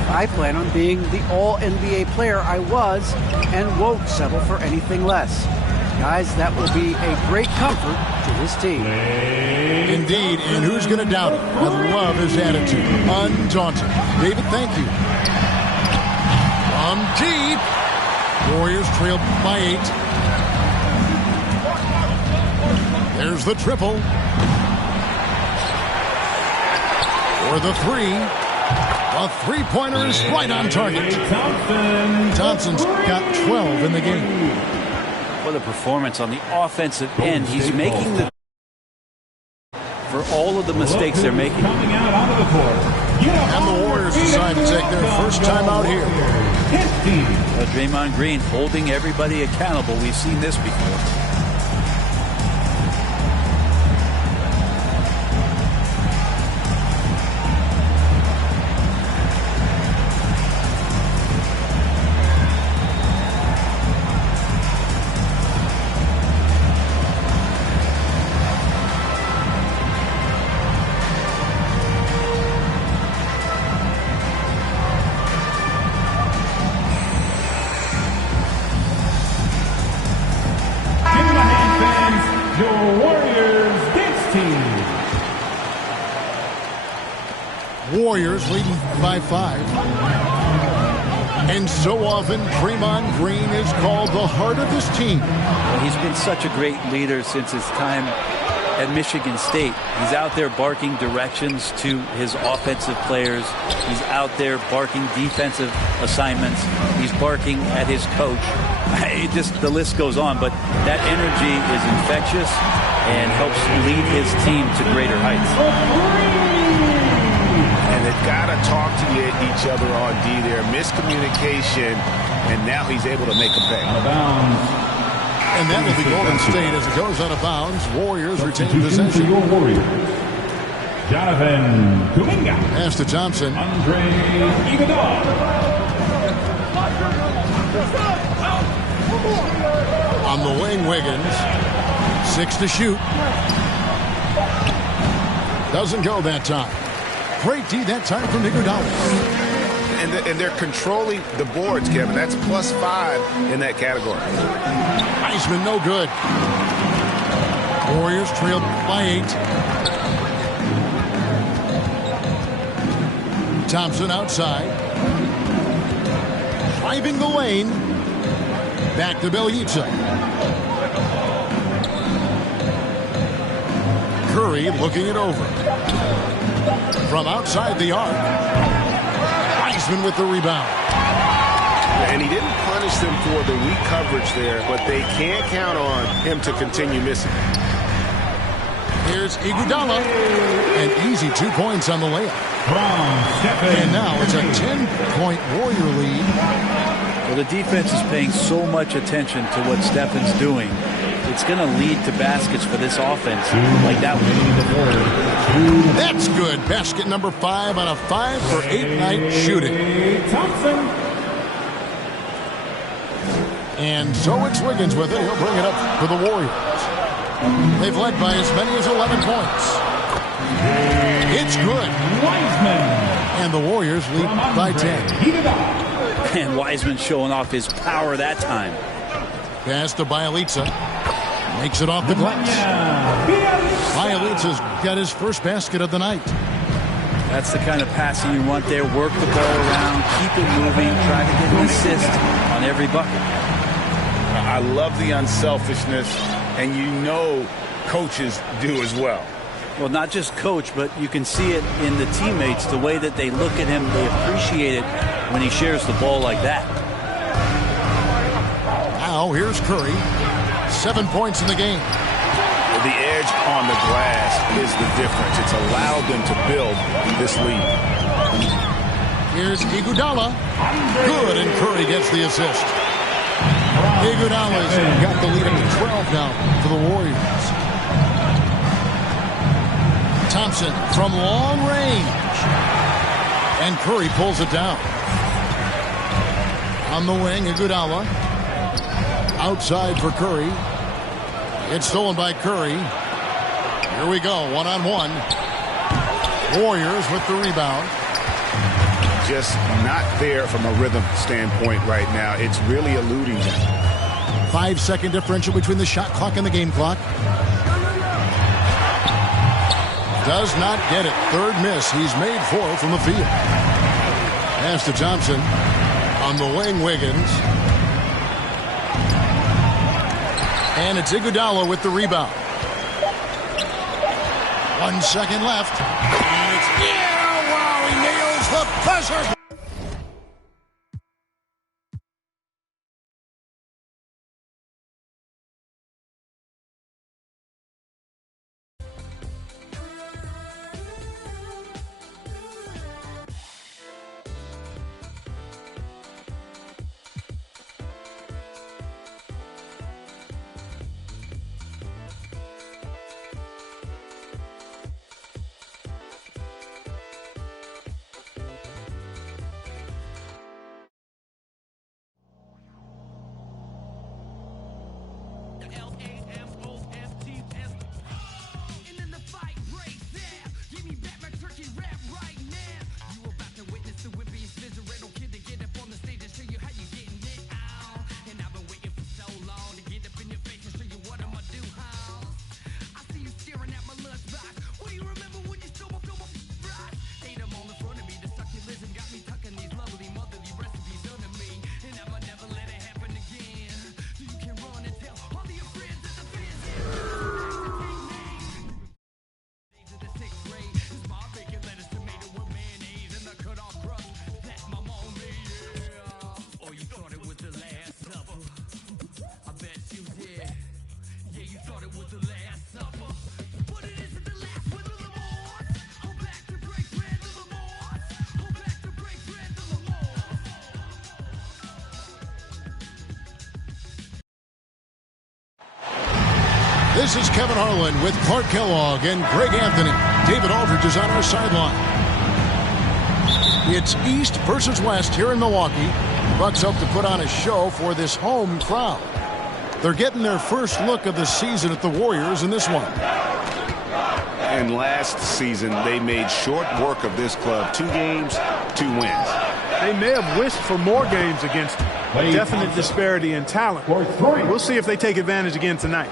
I plan on being the all-NBA player I was and won't settle for anything less. Guys, that will be a great comfort to this team. Indeed, and who's going to doubt it? I love his attitude. Undaunted. David, thank you. From deep. Warriors trail by 8. There's the triple. For the 3. A 3-pointer is right on target. Thompson's got 12 in the game. What a performance on the offensive end. He's making the for all of the mistakes they're making. And the Warriors decide to take their first time out here. Draymond Green holding everybody accountable. We've seen this before. Warriors leading by 5. And so often, Draymond Green is called the heart of this team. Well, he's been such a great leader since his time at Michigan State. He's out there barking directions to his offensive players. He's out there barking defensive assignments. He's barking at his coach. The list goes on, but that energy is infectious and helps lead his team to greater heights. And they've got to talk to each other on D there. Miscommunication, and now he's able to make a pay. And that will be Golden State as it goes out of bounds. Warriors retain possession. Jonathan Kuminga. Pass to Thompson. Andre Iguodala. On the wing, Wiggins. 6 to shoot. Doesn't go that time. Great D that time from Iguodala. And they're controlling the boards, Kevin. That's +5 in that category. Wiseman no good. Warriors trailed by 8. Thompson outside. Driving the lane. Back to Bjelica. Curry looking it over. From outside the arc. Wiseman with the rebound. And he didn't punish them for the weak coverage there, but they can't count on him to continue missing. Here's Iguodala. An easy 2 points on the layup. And now it's a 10-point Warrior lead. Well, the defense is paying so much attention to what Stephen's doing. It's going to lead to baskets for this offense like that one. That's good. Basket number 5 on a 5 for 8 night shooting. Thompson. And so it's Wiggins with it. He'll bring it up for the Warriors. They've led by as many as 11 points. It's good. Wiseman. And the Warriors lead by 10. And Wiseman showing off his power that time. Pass to Bjelica. Makes it off the glass. Bjelica's got his first basket of the night. That's the kind of passing you want there. Work the ball around, keep it moving, try to get an assist on every bucket. I love the unselfishness, and you know coaches do as well. Well, not just coach, but you can see it in the teammates, the way that they look at him. They appreciate it when he shares the ball like that. Now here's Curry. 7 points in the game. The edge on the glass is the difference. It's allowed them to build this lead. Here's Iguodala. Good, and Curry gets the assist. Iguodala's got the lead up to 12 now for the Warriors. Thompson from long range. And Curry pulls it down. On the wing, Iguodala. Outside for Curry. It's stolen by Curry. Here we go, one-on-one. Warriors with the rebound. Just not there from a rhythm standpoint right now. It's really eluding him. 5-second differential between the shot clock and the game clock. Does not get it. Third miss. He's made 4 from the field. Pass to Thompson. On the wing, Wiggins. And it's Iguodala with the rebound. 1 second left. And it's, wow, he nails the buzzer. Staring at my lunchbox. What do you remember when you stole my fries? Ate them on the front This is Kevin Harlan with Clark Kellogg and Greg Anthony. David Aldridge is on our sideline. It's East versus West here in Milwaukee. The Bucks hope to put on a show for this home crowd. They're getting their first look of the season at the Warriors in this one. And last season, they made short work of this club. 2 games, 2 wins. They may have wished for more games against them. Definite disparity in talent. We'll see if they take advantage again tonight.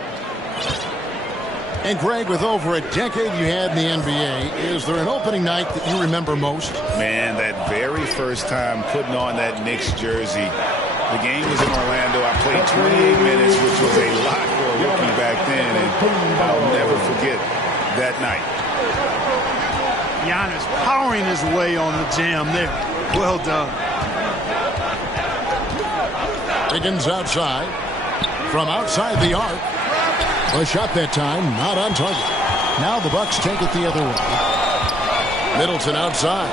And Greg, with over a decade you had in the NBA, is there an opening night that you remember most? Man, that very first time putting on that Knicks jersey. The game was in Orlando. I played 28 minutes, which was a lot for a rookie back then, and I'll never forget that night. Giannis powering his way on the jam there. Well done. Higgins outside. From outside the arc. A shot that time, not on target. Now the Bucks take it the other way. Middleton outside.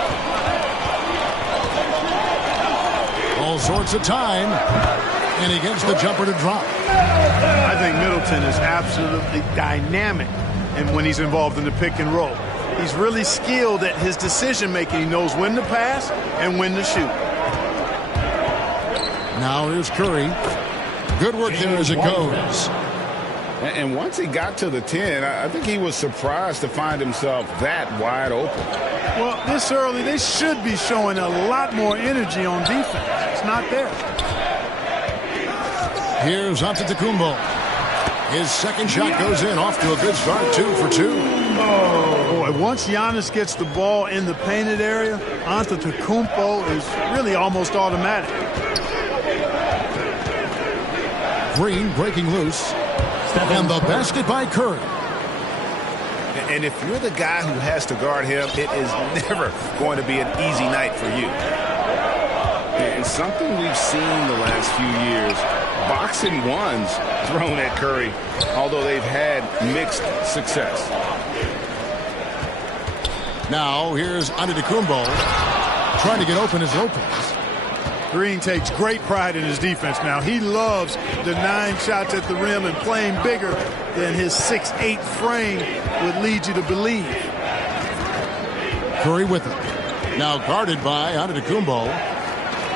All sorts of time. And he gets the jumper to drop. I think Middleton is absolutely dynamic and when he's involved in the pick and roll. He's really skilled at his decision making. He knows when to pass and when to shoot. Now here's Curry. Good work there as it goes. And once he got to the 10, I think he was surprised to find himself that wide open. Well, this early, they should be showing a lot more energy on defense. It's not there. Here's Antetokounmpo. His second shot goes in, off to a good start, 2 for 2. Boy, once Giannis gets the ball in the painted area, Antetokounmpo is really almost automatic. Green breaking loose. And the basket by Curry. And if you're the guy who has to guard him, it is never going to be an easy night for you. And something we've seen the last few years, boxing ones thrown at Curry, although they've had mixed success. Now here's Antetokounmpo trying to get open as Lopez. Green takes great pride in his defense now. He loves denying shots at the rim and playing bigger than his 6'8" frame would lead you to believe. Curry with it. Now guarded by Antetokounmpo.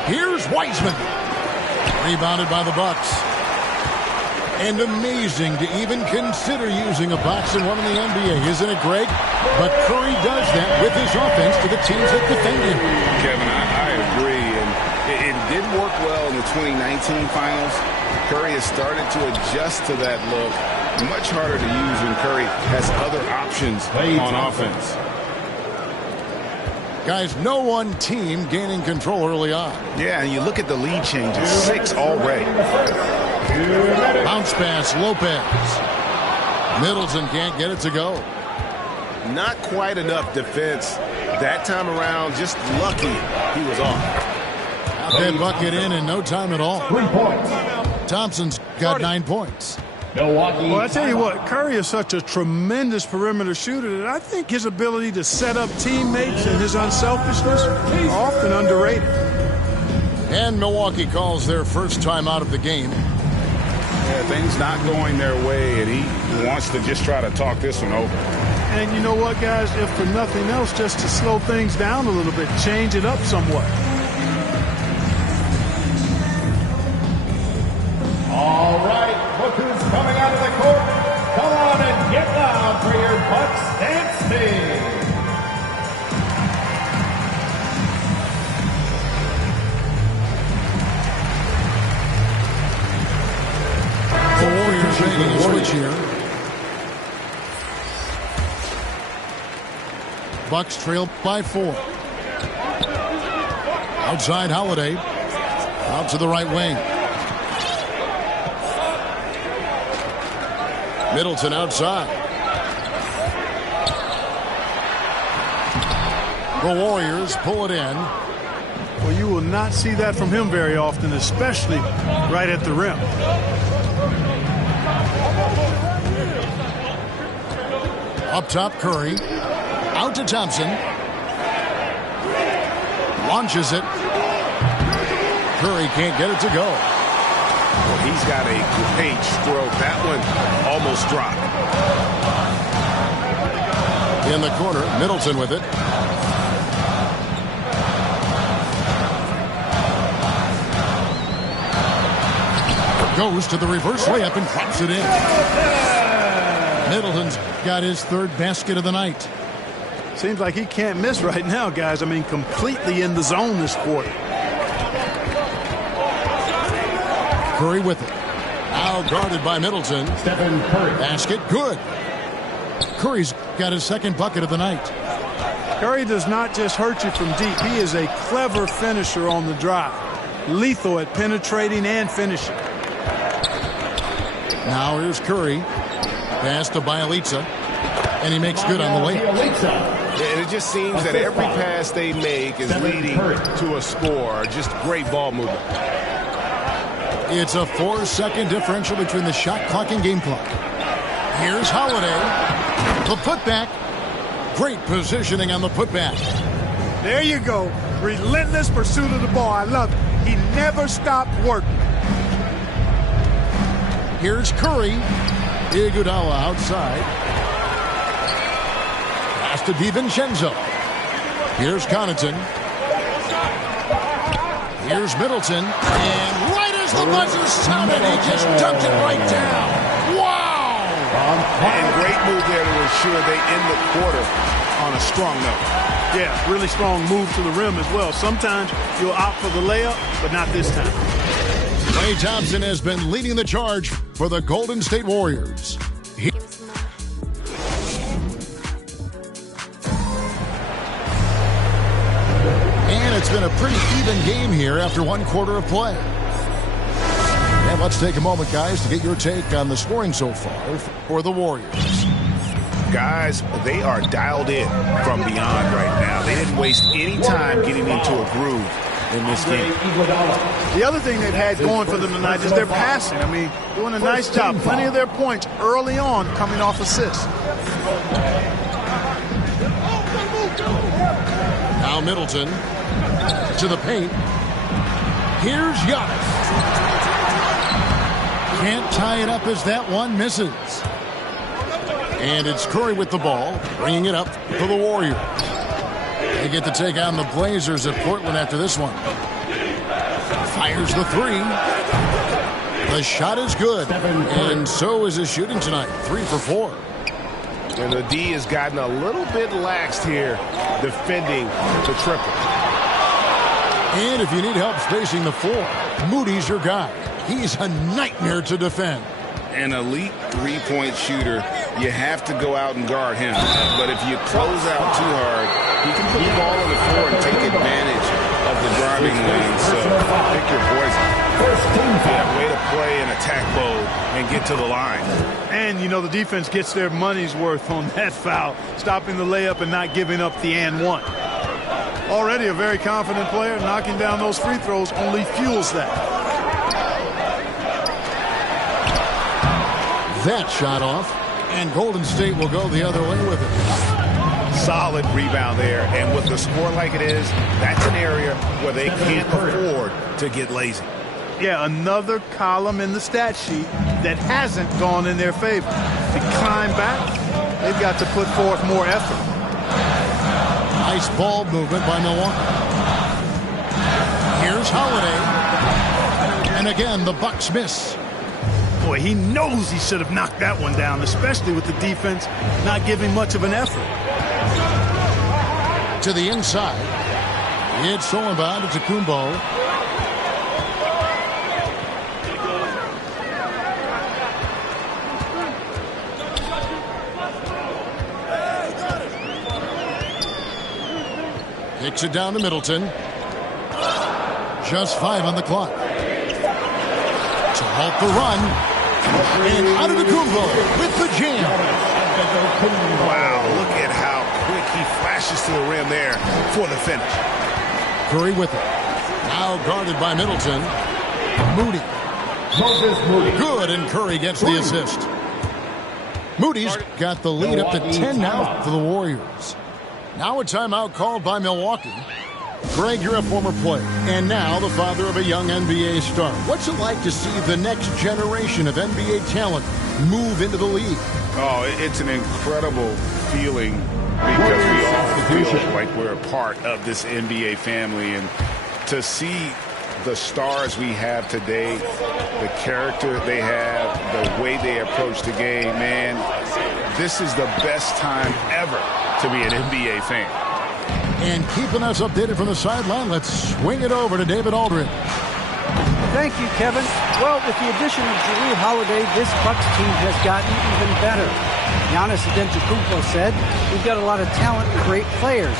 Here's Wiseman. Rebounded by the Bucks. And amazing to even consider using a box and one in the NBA, isn't it, Greg? But Curry does that with his offense to the teams that defend him. Kevin, I agree. It did work well in the 2019 finals. Curry has started to adjust to that look. Much harder to use when Curry has other options on offense. Guys, no one team gaining control early on. Yeah, and you look at the lead changes, 6 already. Bounce pass, Lopez. Middleton can't get it to go. Not quite enough defense that time around. Just lucky he was off. That bucket in no time at all. 3 points. Thompson's got 9 points. Milwaukee. Well, I tell you what, Curry is such a tremendous perimeter shooter that I think his ability to set up teammates and his unselfishness are often underrated. And Milwaukee calls their first time out of the game. Yeah, things not going their way, and he wants to just try to talk this one over. And you know what, guys? If for nothing else, just to slow things down a little bit, change it up somewhat. All right, look who's coming out of the court. Come on and get loud for your Bucks dance team. The Warriors making a switch here. Bucks trail by 4. Outside Holiday. Out to the right wing. Middleton outside. The Warriors pull it in. Well, you will not see that from him very often, especially right at the rim. Up top, Curry. Out to Thompson. Launches it. Curry can't get it to go. Well, He's got a great stroke. That one almost dropped. In the corner, Middleton with it. Goes to the reverse layup and drops it in. Middleton's got his third basket of the night. Seems like he can't miss right now, guys. I mean, completely in the zone this quarter. Curry with it. Now guarded by Middleton. Stephen Curry. Basket good. Curry's got his second bucket of the night. Curry does not just hurt you from deep. He is a clever finisher on the drive. Lethal at penetrating and finishing. Now here's Curry. Pass to Bielitsa. And he makes good on the layup. And it just seems that every pass they make is leading to a score. Just great ball movement. It's a 4-second differential between the shot clock and game clock. Here's Holiday. The putback. Great positioning on the putback. There you go. Relentless pursuit of the ball. I love it. He never stopped working. Here's Curry. Iguodala outside. Pass to DiVincenzo. Here's Connaughton. Here's Middleton. And right as the buzzer sounded, he just dumped it right down. Wow! And great move there to ensure they end the quarter on a strong note. Yeah, really strong move to the rim as well. Sometimes you'll opt for the layup, but not this time. Klay Thompson has been leading the charge for the Golden State Warriors. And it's been a pretty even game here after one quarter of play. And let's take a moment, guys, to get your take on the scoring so far for the Warriors. Guys, they are dialed in from beyond right now. They didn't waste any time getting into a groove in this game. The other thing they've had going for them tonight is their passing. I mean, doing a nice job. Plenty of their points early on coming off assists. Now Middleton to the paint. Here's Giannis. Can't tie it up as that one misses. And it's Curry with the ball, bringing it up for the Warriors. They get to take on the Blazers at Portland after this one. Fires the three. The shot is good, and so is his shooting tonight. 3 for 4. And the D has gotten a little bit laxed here defending the triple. And if you need help spacing the floor, Moody's your guy. He's a nightmare to defend. An elite three-point shooter, you have to go out and guard him. But if you close out too hard, he can put the ball on the floor and take advantage of the driving lane. So pick your poison. Yeah, way to play an attack mode and get to the line. And, you know, the defense gets their money's worth on that foul, stopping the layup and not giving up the and one. Already a very confident player, knocking down those free throws only fuels that. That shot off, and Golden State will go the other way with it. Solid rebound there, and with a score like it is, that's an area where they can't afford to get lazy. Yeah, another column in the stat sheet that hasn't gone in their favor. To climb back, they've got to put forth more effort. Nice ball movement by Milwaukee. Here's Holiday. And again, the Bucks miss. Boy, he knows he should have knocked that one down, especially with the defense not giving much of an effort. To the inside. It's Solomon to Kumbo. Kicks it down to Middleton. Just 5 on the clock. To halt the run. And Antetokounmpo with the jam. Wow, look at how quick he flashes to the rim there for the finish. Curry with it. Now guarded by Middleton. Moody. Good, and Curry gets the assist. Moody's got the lead up to 10 now for the Warriors. Now a timeout called by Milwaukee. Greg, you're a former player and now the father of a young NBA star. What's it like to see the next generation of NBA talent move into the league? Oh, it's an incredible feeling because we all feel like we're a part of this NBA family. And to see the stars we have today, the character they have, the way they approach the game, man, this is the best time ever to be an NBA fan. And keeping us updated from the sideline, let's swing it over to David Aldridge. Thank you, Kevin. Well, with the addition of Jrue Holiday, this Bucks team has gotten even better. Giannis Antetokounmpo said, "We've got a lot of talent and great players.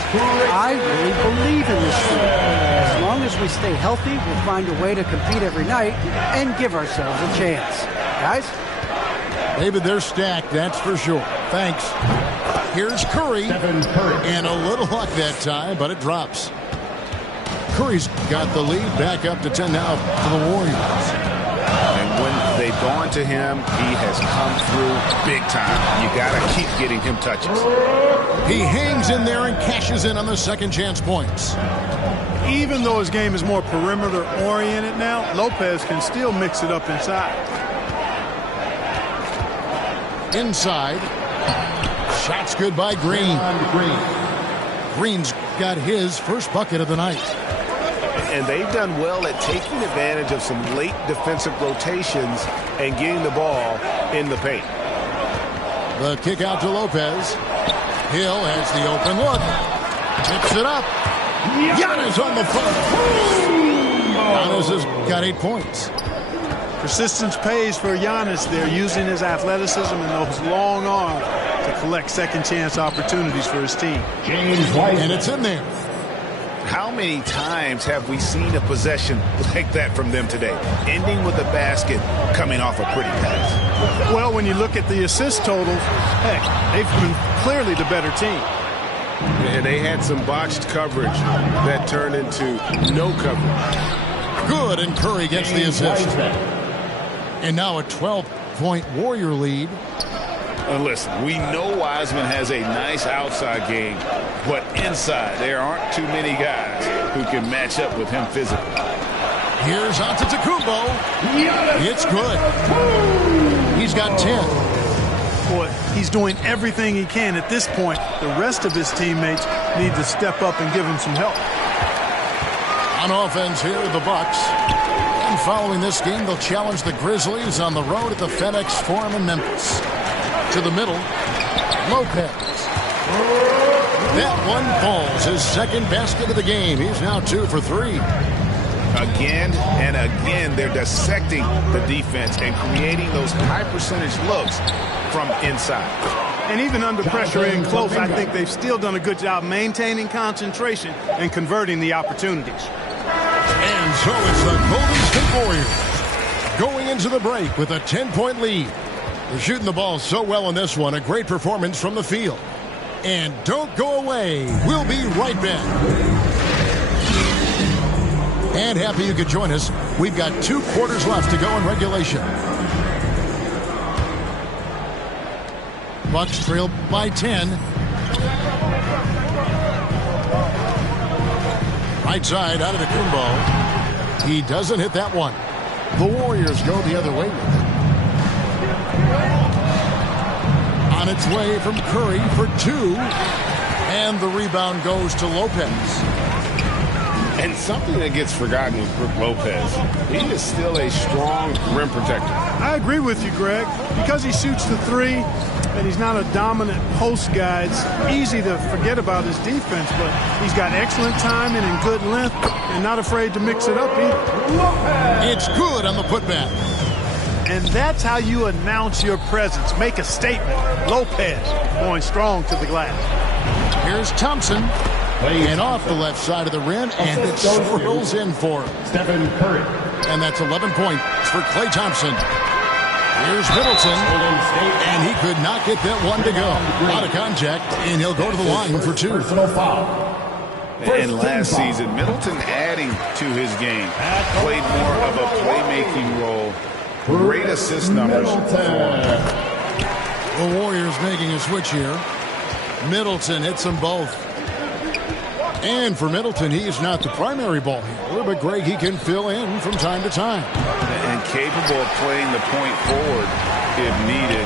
I really believe in this team. As long as we stay healthy, we'll find a way to compete every night and give ourselves a chance." Guys? David, they're stacked, that's for sure. Thanks. Here's Curry. And a little luck that time, but it drops. Curry's got the lead back up to 10 now for the Warriors. And when they've gone to him, he has come through big time. You got to keep getting him touches. He hangs in there and cashes in on the second chance points. Even though his game is more perimeter oriented now, Lopez can still mix it up inside. Inside. Shots good by Green. Green's got his first bucket of the night. And they've done well at taking advantage of some late defensive rotations and getting the ball in the paint. The kick out to Lopez. Hill has the open look. Tips it up. Giannis on the front. Giannis has got 8 points. Persistence pays for Giannis there, using his athleticism and those long arms to collect second chance opportunities for his team. And it's in there. How many times have we seen a possession like that from them today, ending with a basket coming off a pretty pass? Well, when you look at the assist totals, heck, they've been clearly the better team. And they had some botched coverage that turned into no coverage. Good, and Curry gets the assist. And now a 12-point Warrior lead. Listen, we know Wiseman has a nice outside game, but inside there aren't too many guys who can match up with him physically. Here's Antetokounmpo. It's good. He's got 10. Boy, he's doing everything he can at this point. The rest of his teammates need to step up and give him some help. On offense here are the Bucks. And following this game, they'll challenge the Grizzlies on the road at the FedEx Forum in Memphis. To the middle, Lopez. That one falls, his second basket of the game. He's now 2 for 3. Again and again, they're dissecting the defense and creating those high percentage looks from inside. And even under pressure in close, I think they've still done a good job maintaining concentration and converting the opportunities. And so it's the Golden State Warriors going into the break with a 10-point lead. They're shooting the ball so well in this one. A great performance from the field. And don't go away. We'll be right back. And happy you could join us. We've got 2 quarters left to go in regulation. Bucks trail by 10. Right side out of the Antetokounmpo. He doesn't hit that one. The Warriors go the other way with it. On its way from Curry for 2. And the rebound goes to Lopez. And something that gets forgotten with Brook Lopez, he is still a strong rim protector. I agree with you, Greg. Because he shoots the 3 and he's not a dominant post guy, it's easy to forget about his defense, but he's got excellent timing and good length and not afraid to mix it up either. It's good on the putback. And that's how you announce your presence. Make a statement. Lopez going strong to the glass. Here's Thompson. And off the left side of the rim, and it swirls in for him. Stephen Curry. And that's 11 points for Klay Thompson. Here's Middleton, and he could not get that one to go. Out of contact, and he'll go to the line for 2. Personal foul. And last season, Middleton adding to his game, played more of a playmaking role. Great assist numbers. The Warriors making a switch here. Middleton hits them both. And for Middleton, he is not the primary ball handler, but Greg, he can fill in from time to time. And capable of playing the point forward if needed.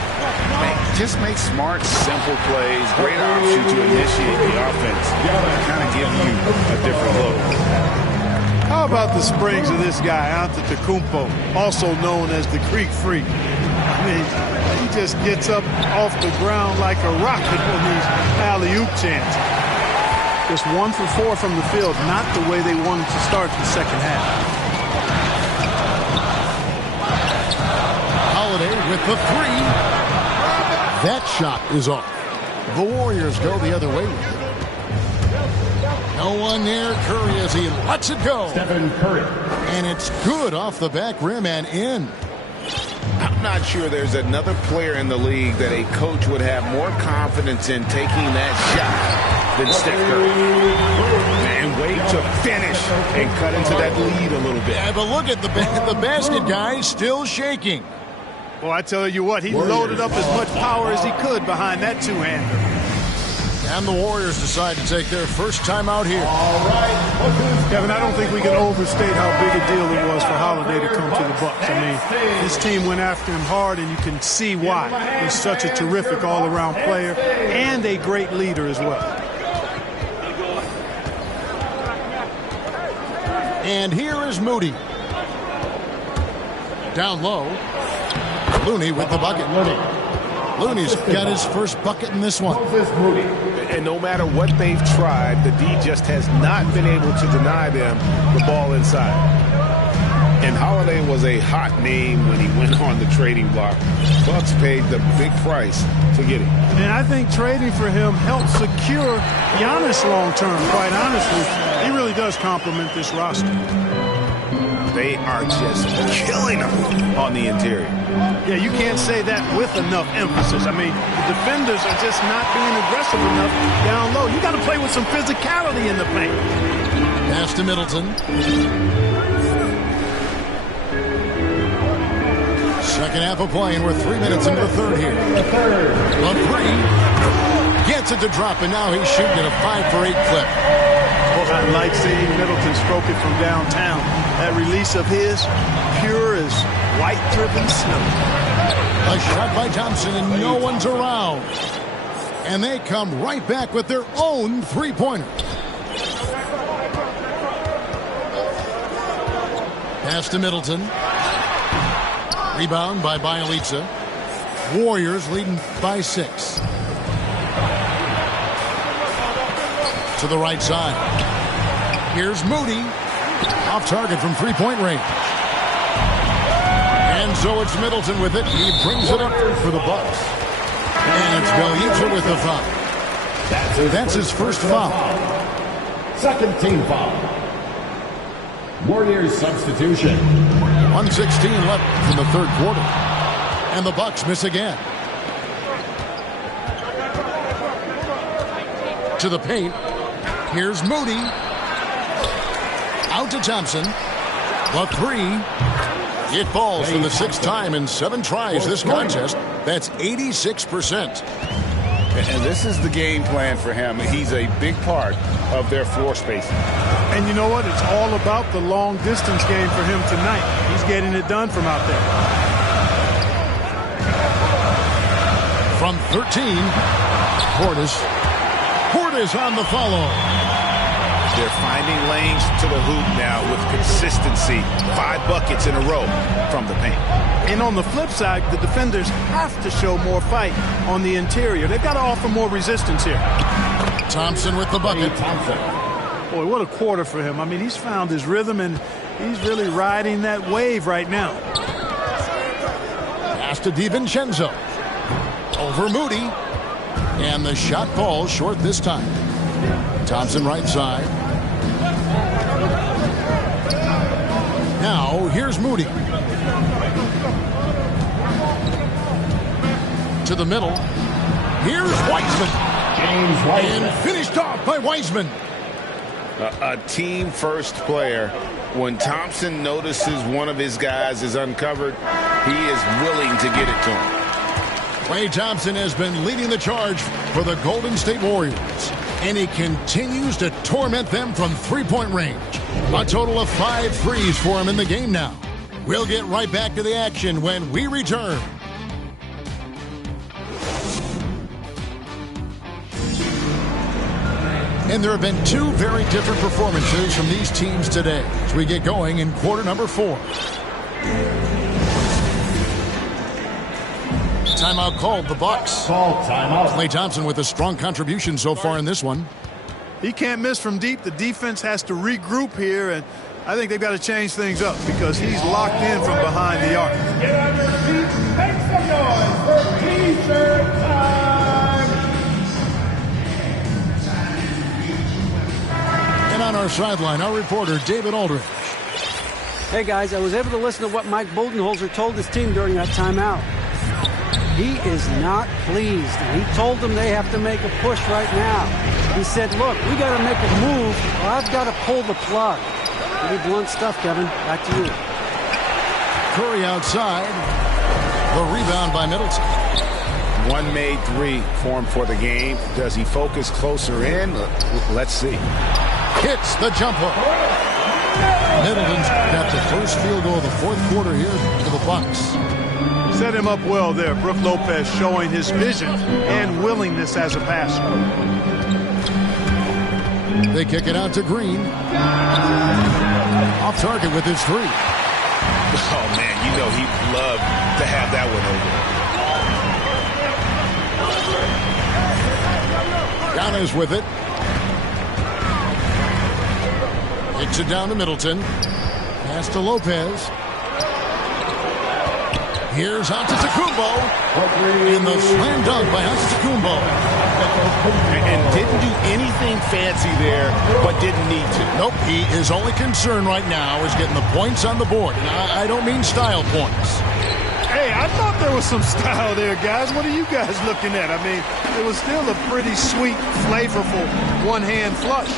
Just make smart, simple plays. Great option to initiate the offense. Kind of give you a different look. How about the springs of this guy, Antetokounmpo, also known as the Creek Freak? I mean, he just gets up off the ground like a rocket on these alley-oop chances. Just 1 for 4 from the field, not the way they wanted to start the second half. Holiday with the 3. That shot is off. The Warriors go the other way with it. No one near Curry as he lets it go. Stephen Curry. And it's good off the back rim and in. I'm not sure there's another player in the league that a coach would have more confidence in taking that shot than Steph Curry. And wait to finish and cut into that lead a little bit. Yeah, but look at the basket guy still shaking. Well, I tell you what, he loaded up as much power as he could behind that two-hander. And the Warriors decide to take their first time out here. All right. Kevin, I don't think we can overstate how big a deal it was for Holiday to come to the Bucks. I mean, this team went after him hard, and you can see why. He's such a terrific all-around player and a great leader as well. And here is Moody. Down low. Looney with the bucket. Looney's got his first bucket in this one. And no matter what they've tried, the D just has not been able to deny them the ball inside. And Holiday was a hot name when he went on the trading block. Bucks paid the big price to get him. And I think trading for him helped secure Giannis long-term, quite honestly. He really does complement this roster. They are just killing them on the interior. Yeah, you can't say that with enough emphasis. I mean, the defenders are just not being aggressive enough down low. You got to play with some physicality in the paint. Pass to Middleton. Second half of play, and we're 3 minutes into the third here. On 3. Gets it to drop, and now he's shooting at a 5-for-8 clip. Well, I like seeing Middleton stroke it from downtown. That release of his, pure as white-driven snow. A shot by Thompson, and no one's around. And they come right back with their own three-pointer. Pass to Middleton. Rebound by Bjelica. Warriors leading by 6. To the right side. Here's Moody. Off target from three-point range. And so it's Middleton with it. He brings it up for the Bucks. And it's Bjelica with the foul. That's his first foul. Second team foul. Warriors substitution. 1:16 left in the third quarter. And the Bucks miss again. To the paint. Here's Moody. Out to Thompson. The 3. It falls for the 6th time in 7 tries this contest. That's 86%. And this is the game plan for him. He's a big part of their floor spacing. And you know what? It's all about the long distance game for him tonight. He's getting it done from out there. From 13, Portis on the follow. They're finding lanes to the hoop now with consistency. 5 buckets in a row from the paint. And on the flip side, the defenders have to show more fight on the interior. They've got to offer more resistance here. Thompson with the bucket. Boy, what a quarter for him. I mean, he's found his rhythm, and he's really riding that wave right now. Pass to DiVincenzo. Over Moody. And the shot falls short this time. Thompson right side. Now, here's Moody. To the middle. Here's Wiseman. James Wiseman. And finished off by Wiseman. A team-first player. When Thompson notices one of his guys is uncovered, he is willing to get it to him. Klay Thompson has been leading the charge for the Golden State Warriors. and he continues to torment them from three-point range. A total of 5 threes for him in the game now. We'll get right back to the action when we return. And there have been 2 very different performances from these teams today as we get going in quarter number 4. Timeout called, the Bucks. Call timeout. Klay Thompson with a strong contribution so far in this one. He can't miss from deep. The defense has to regroup here, and I think they've got to change things up because he's locked in from behind the arc. Get on your feet, make some noise for T-shirt time. And on our sideline, our reporter, David Aldridge. Hey, guys, I was able to listen to what Mike Budenholzer told his team during that timeout. He is not pleased, and he told them they have to make a push right now. He said, look, we got to make a move, or I've got to pull the plug. Pretty blunt stuff, Kevin. Back to you. Curry outside. The rebound by Middleton. 1 made 3 for him for the game. Does he focus closer in? Let's see. Hits the jumper. Middleton's got the first field goal of the fourth quarter here for the Bucks. Set him up well there. Brook Lopez showing his vision and willingness as a passer. They kick it out to Green. Off target with his 3. Oh, man, you know he'd love to have that one over. Giannis with it. Kicks it down to Middleton. Pass to Lopez. Here's Antetokounmpo. In the slam dunk by Antetokounmpo. And didn't do anything fancy there, but didn't need to. Nope, his only concern right now is getting the points on the board. And I don't mean style points. Hey, I thought there was some style there, guys. What are you guys looking at? I mean, it was still a pretty sweet, flavorful one-hand flush.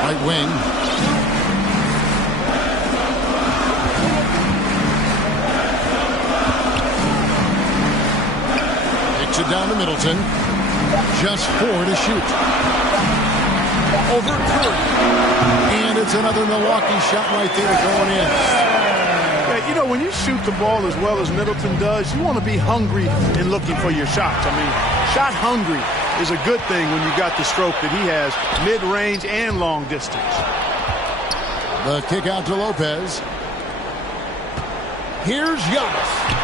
Right wing. It down to Middleton. Just 4 to shoot. Over Curry. And it's another Milwaukee shot right there going in. Yeah, you know, when you shoot the ball as well as Middleton does, you want to be hungry in looking for your shots. I mean, shot hungry is a good thing when you got the stroke that he has, mid-range and long distance. The kick out to Lopez. Here's Giannis.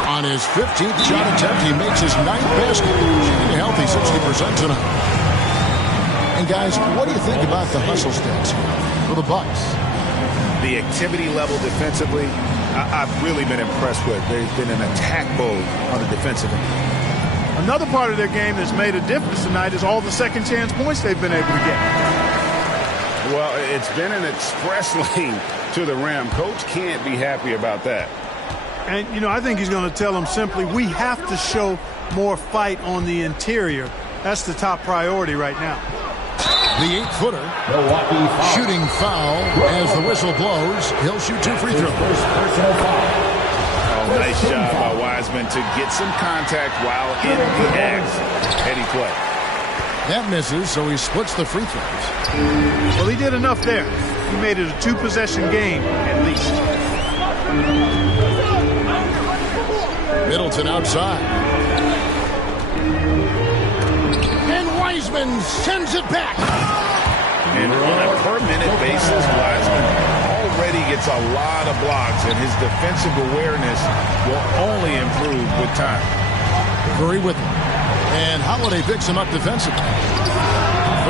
On his 15th shot attempt, he makes his 9th basket. He's healthy 60% tonight. And guys, what do you think about the hustle stats for the Bucks? The activity level defensively, I've really been impressed with. There's been an attack mode on the defensive end. Another part of their game that's made a difference tonight is all the second chance points they've been able to get. Well, it's been an express lane to the rim. Coach can't be happy about that. And, you know, I think he's going to tell them simply, we have to show more fight on the interior. That's the top priority right now. The 8-footer. Shooting foul as the whistle blows. He'll shoot 2 free throws. Oh, nice job by Wiseman to get some contact while in the act. Heady play. That misses, so he splits the free throws. Well, he did enough there. He made it a 2-possession game, at least. Middleton outside. And Wiseman sends it back. And on a per-minute basis, Wiseman already gets a lot of blocks, and his defensive awareness will only improve with time. Curry with him. And Holiday picks him up defensively.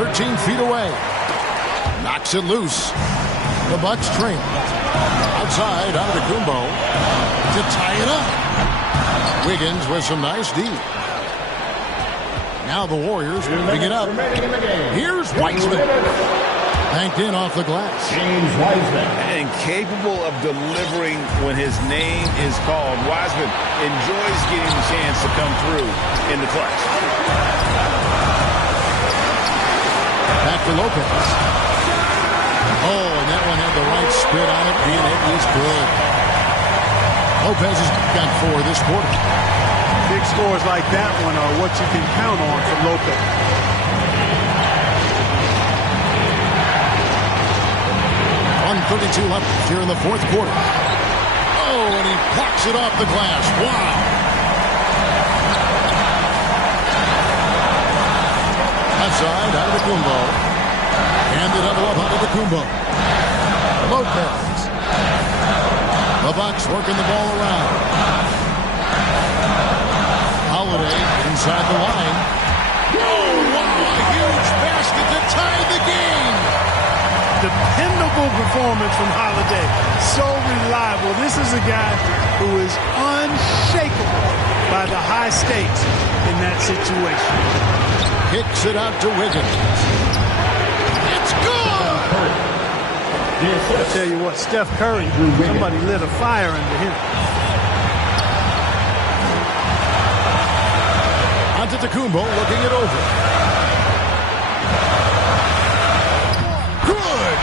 13 feet away. Knocks it loose. The Bucks train. Outside, Antetokounmpo to tie it up. Wiggins with some nice D. Now the Warriors moving it up. Here's Wiseman. Banked in off the glass. James Wiseman. And capable of delivering when his name is called. Wiseman enjoys getting the chance to come through in the clutch. Back to Lopez. Oh, and that one had the right spin on it, and it is good. Lopez has got 4 this quarter. Big big scores like that one are what you can count on from Lopez. 1:32 left here in the fourth quarter. Oh, and he plucks it off the glass. Wow. Outside, Antetokounmpo. And the double up Antetokounmpo. Lopez. The Bucks working the ball around. Holiday inside the line. Oh, wow, a huge basket to tie the game. Dependable performance from Holiday. So reliable. This is a guy who is unshakable by the high stakes in that situation. Kicks it out to Wiggins. It's good! I tell you what, Steph Curry, somebody lit a fire under him. Antetokounmpo looking it over. Good!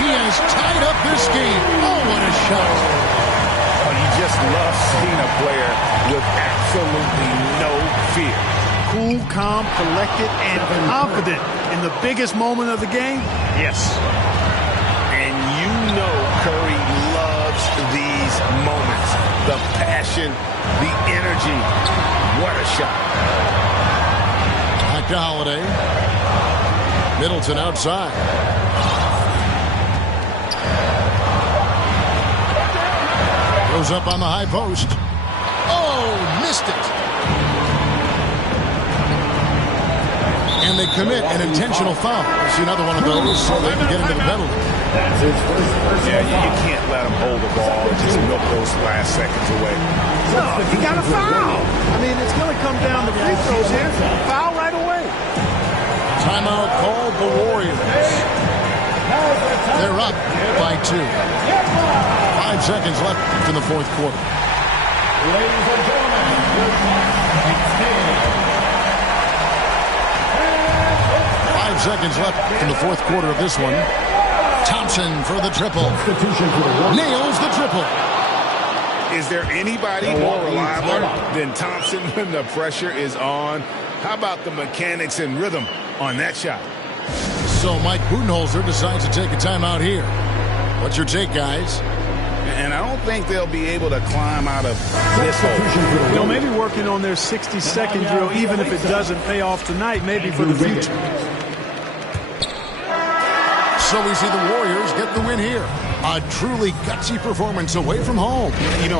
He has tied up this game. Oh, what a shot. Oh, you just love seeing a player with absolutely no fear. Cool, calm, collected, and confident in the biggest moment of the game? Yes. And you know Curry loves these moments. The passion, the energy. What a shot. Back to Holiday. Middleton outside. Goes up on the high post. Oh, missed it. And they commit an intentional foul. See another one of those so they can get into the penalty. Yeah, you can't let them hold the ball and just milk those last seconds away. No, you got a foul. I mean, it's going to come down to free throws here. Foul right away. Timeout called the Warriors. They're up by 2. 5 seconds left in the fourth quarter. Ladies and gentlemen, your clock is 5 seconds left in the fourth quarter of this one. Thompson for the triple. Nails the triple. Is there anybody more reliable than Thompson when the pressure is on? How about the mechanics and rhythm on that shot? So Mike Budenholzer decides to take a timeout here. What's your take, guys? And I don't think they'll be able to climb out of this hole. You know, maybe working on their 60-second drill, even if it doesn't pay off tonight, maybe for the future. So we see the Warriors get the win here. A truly gutsy performance away from home. You know,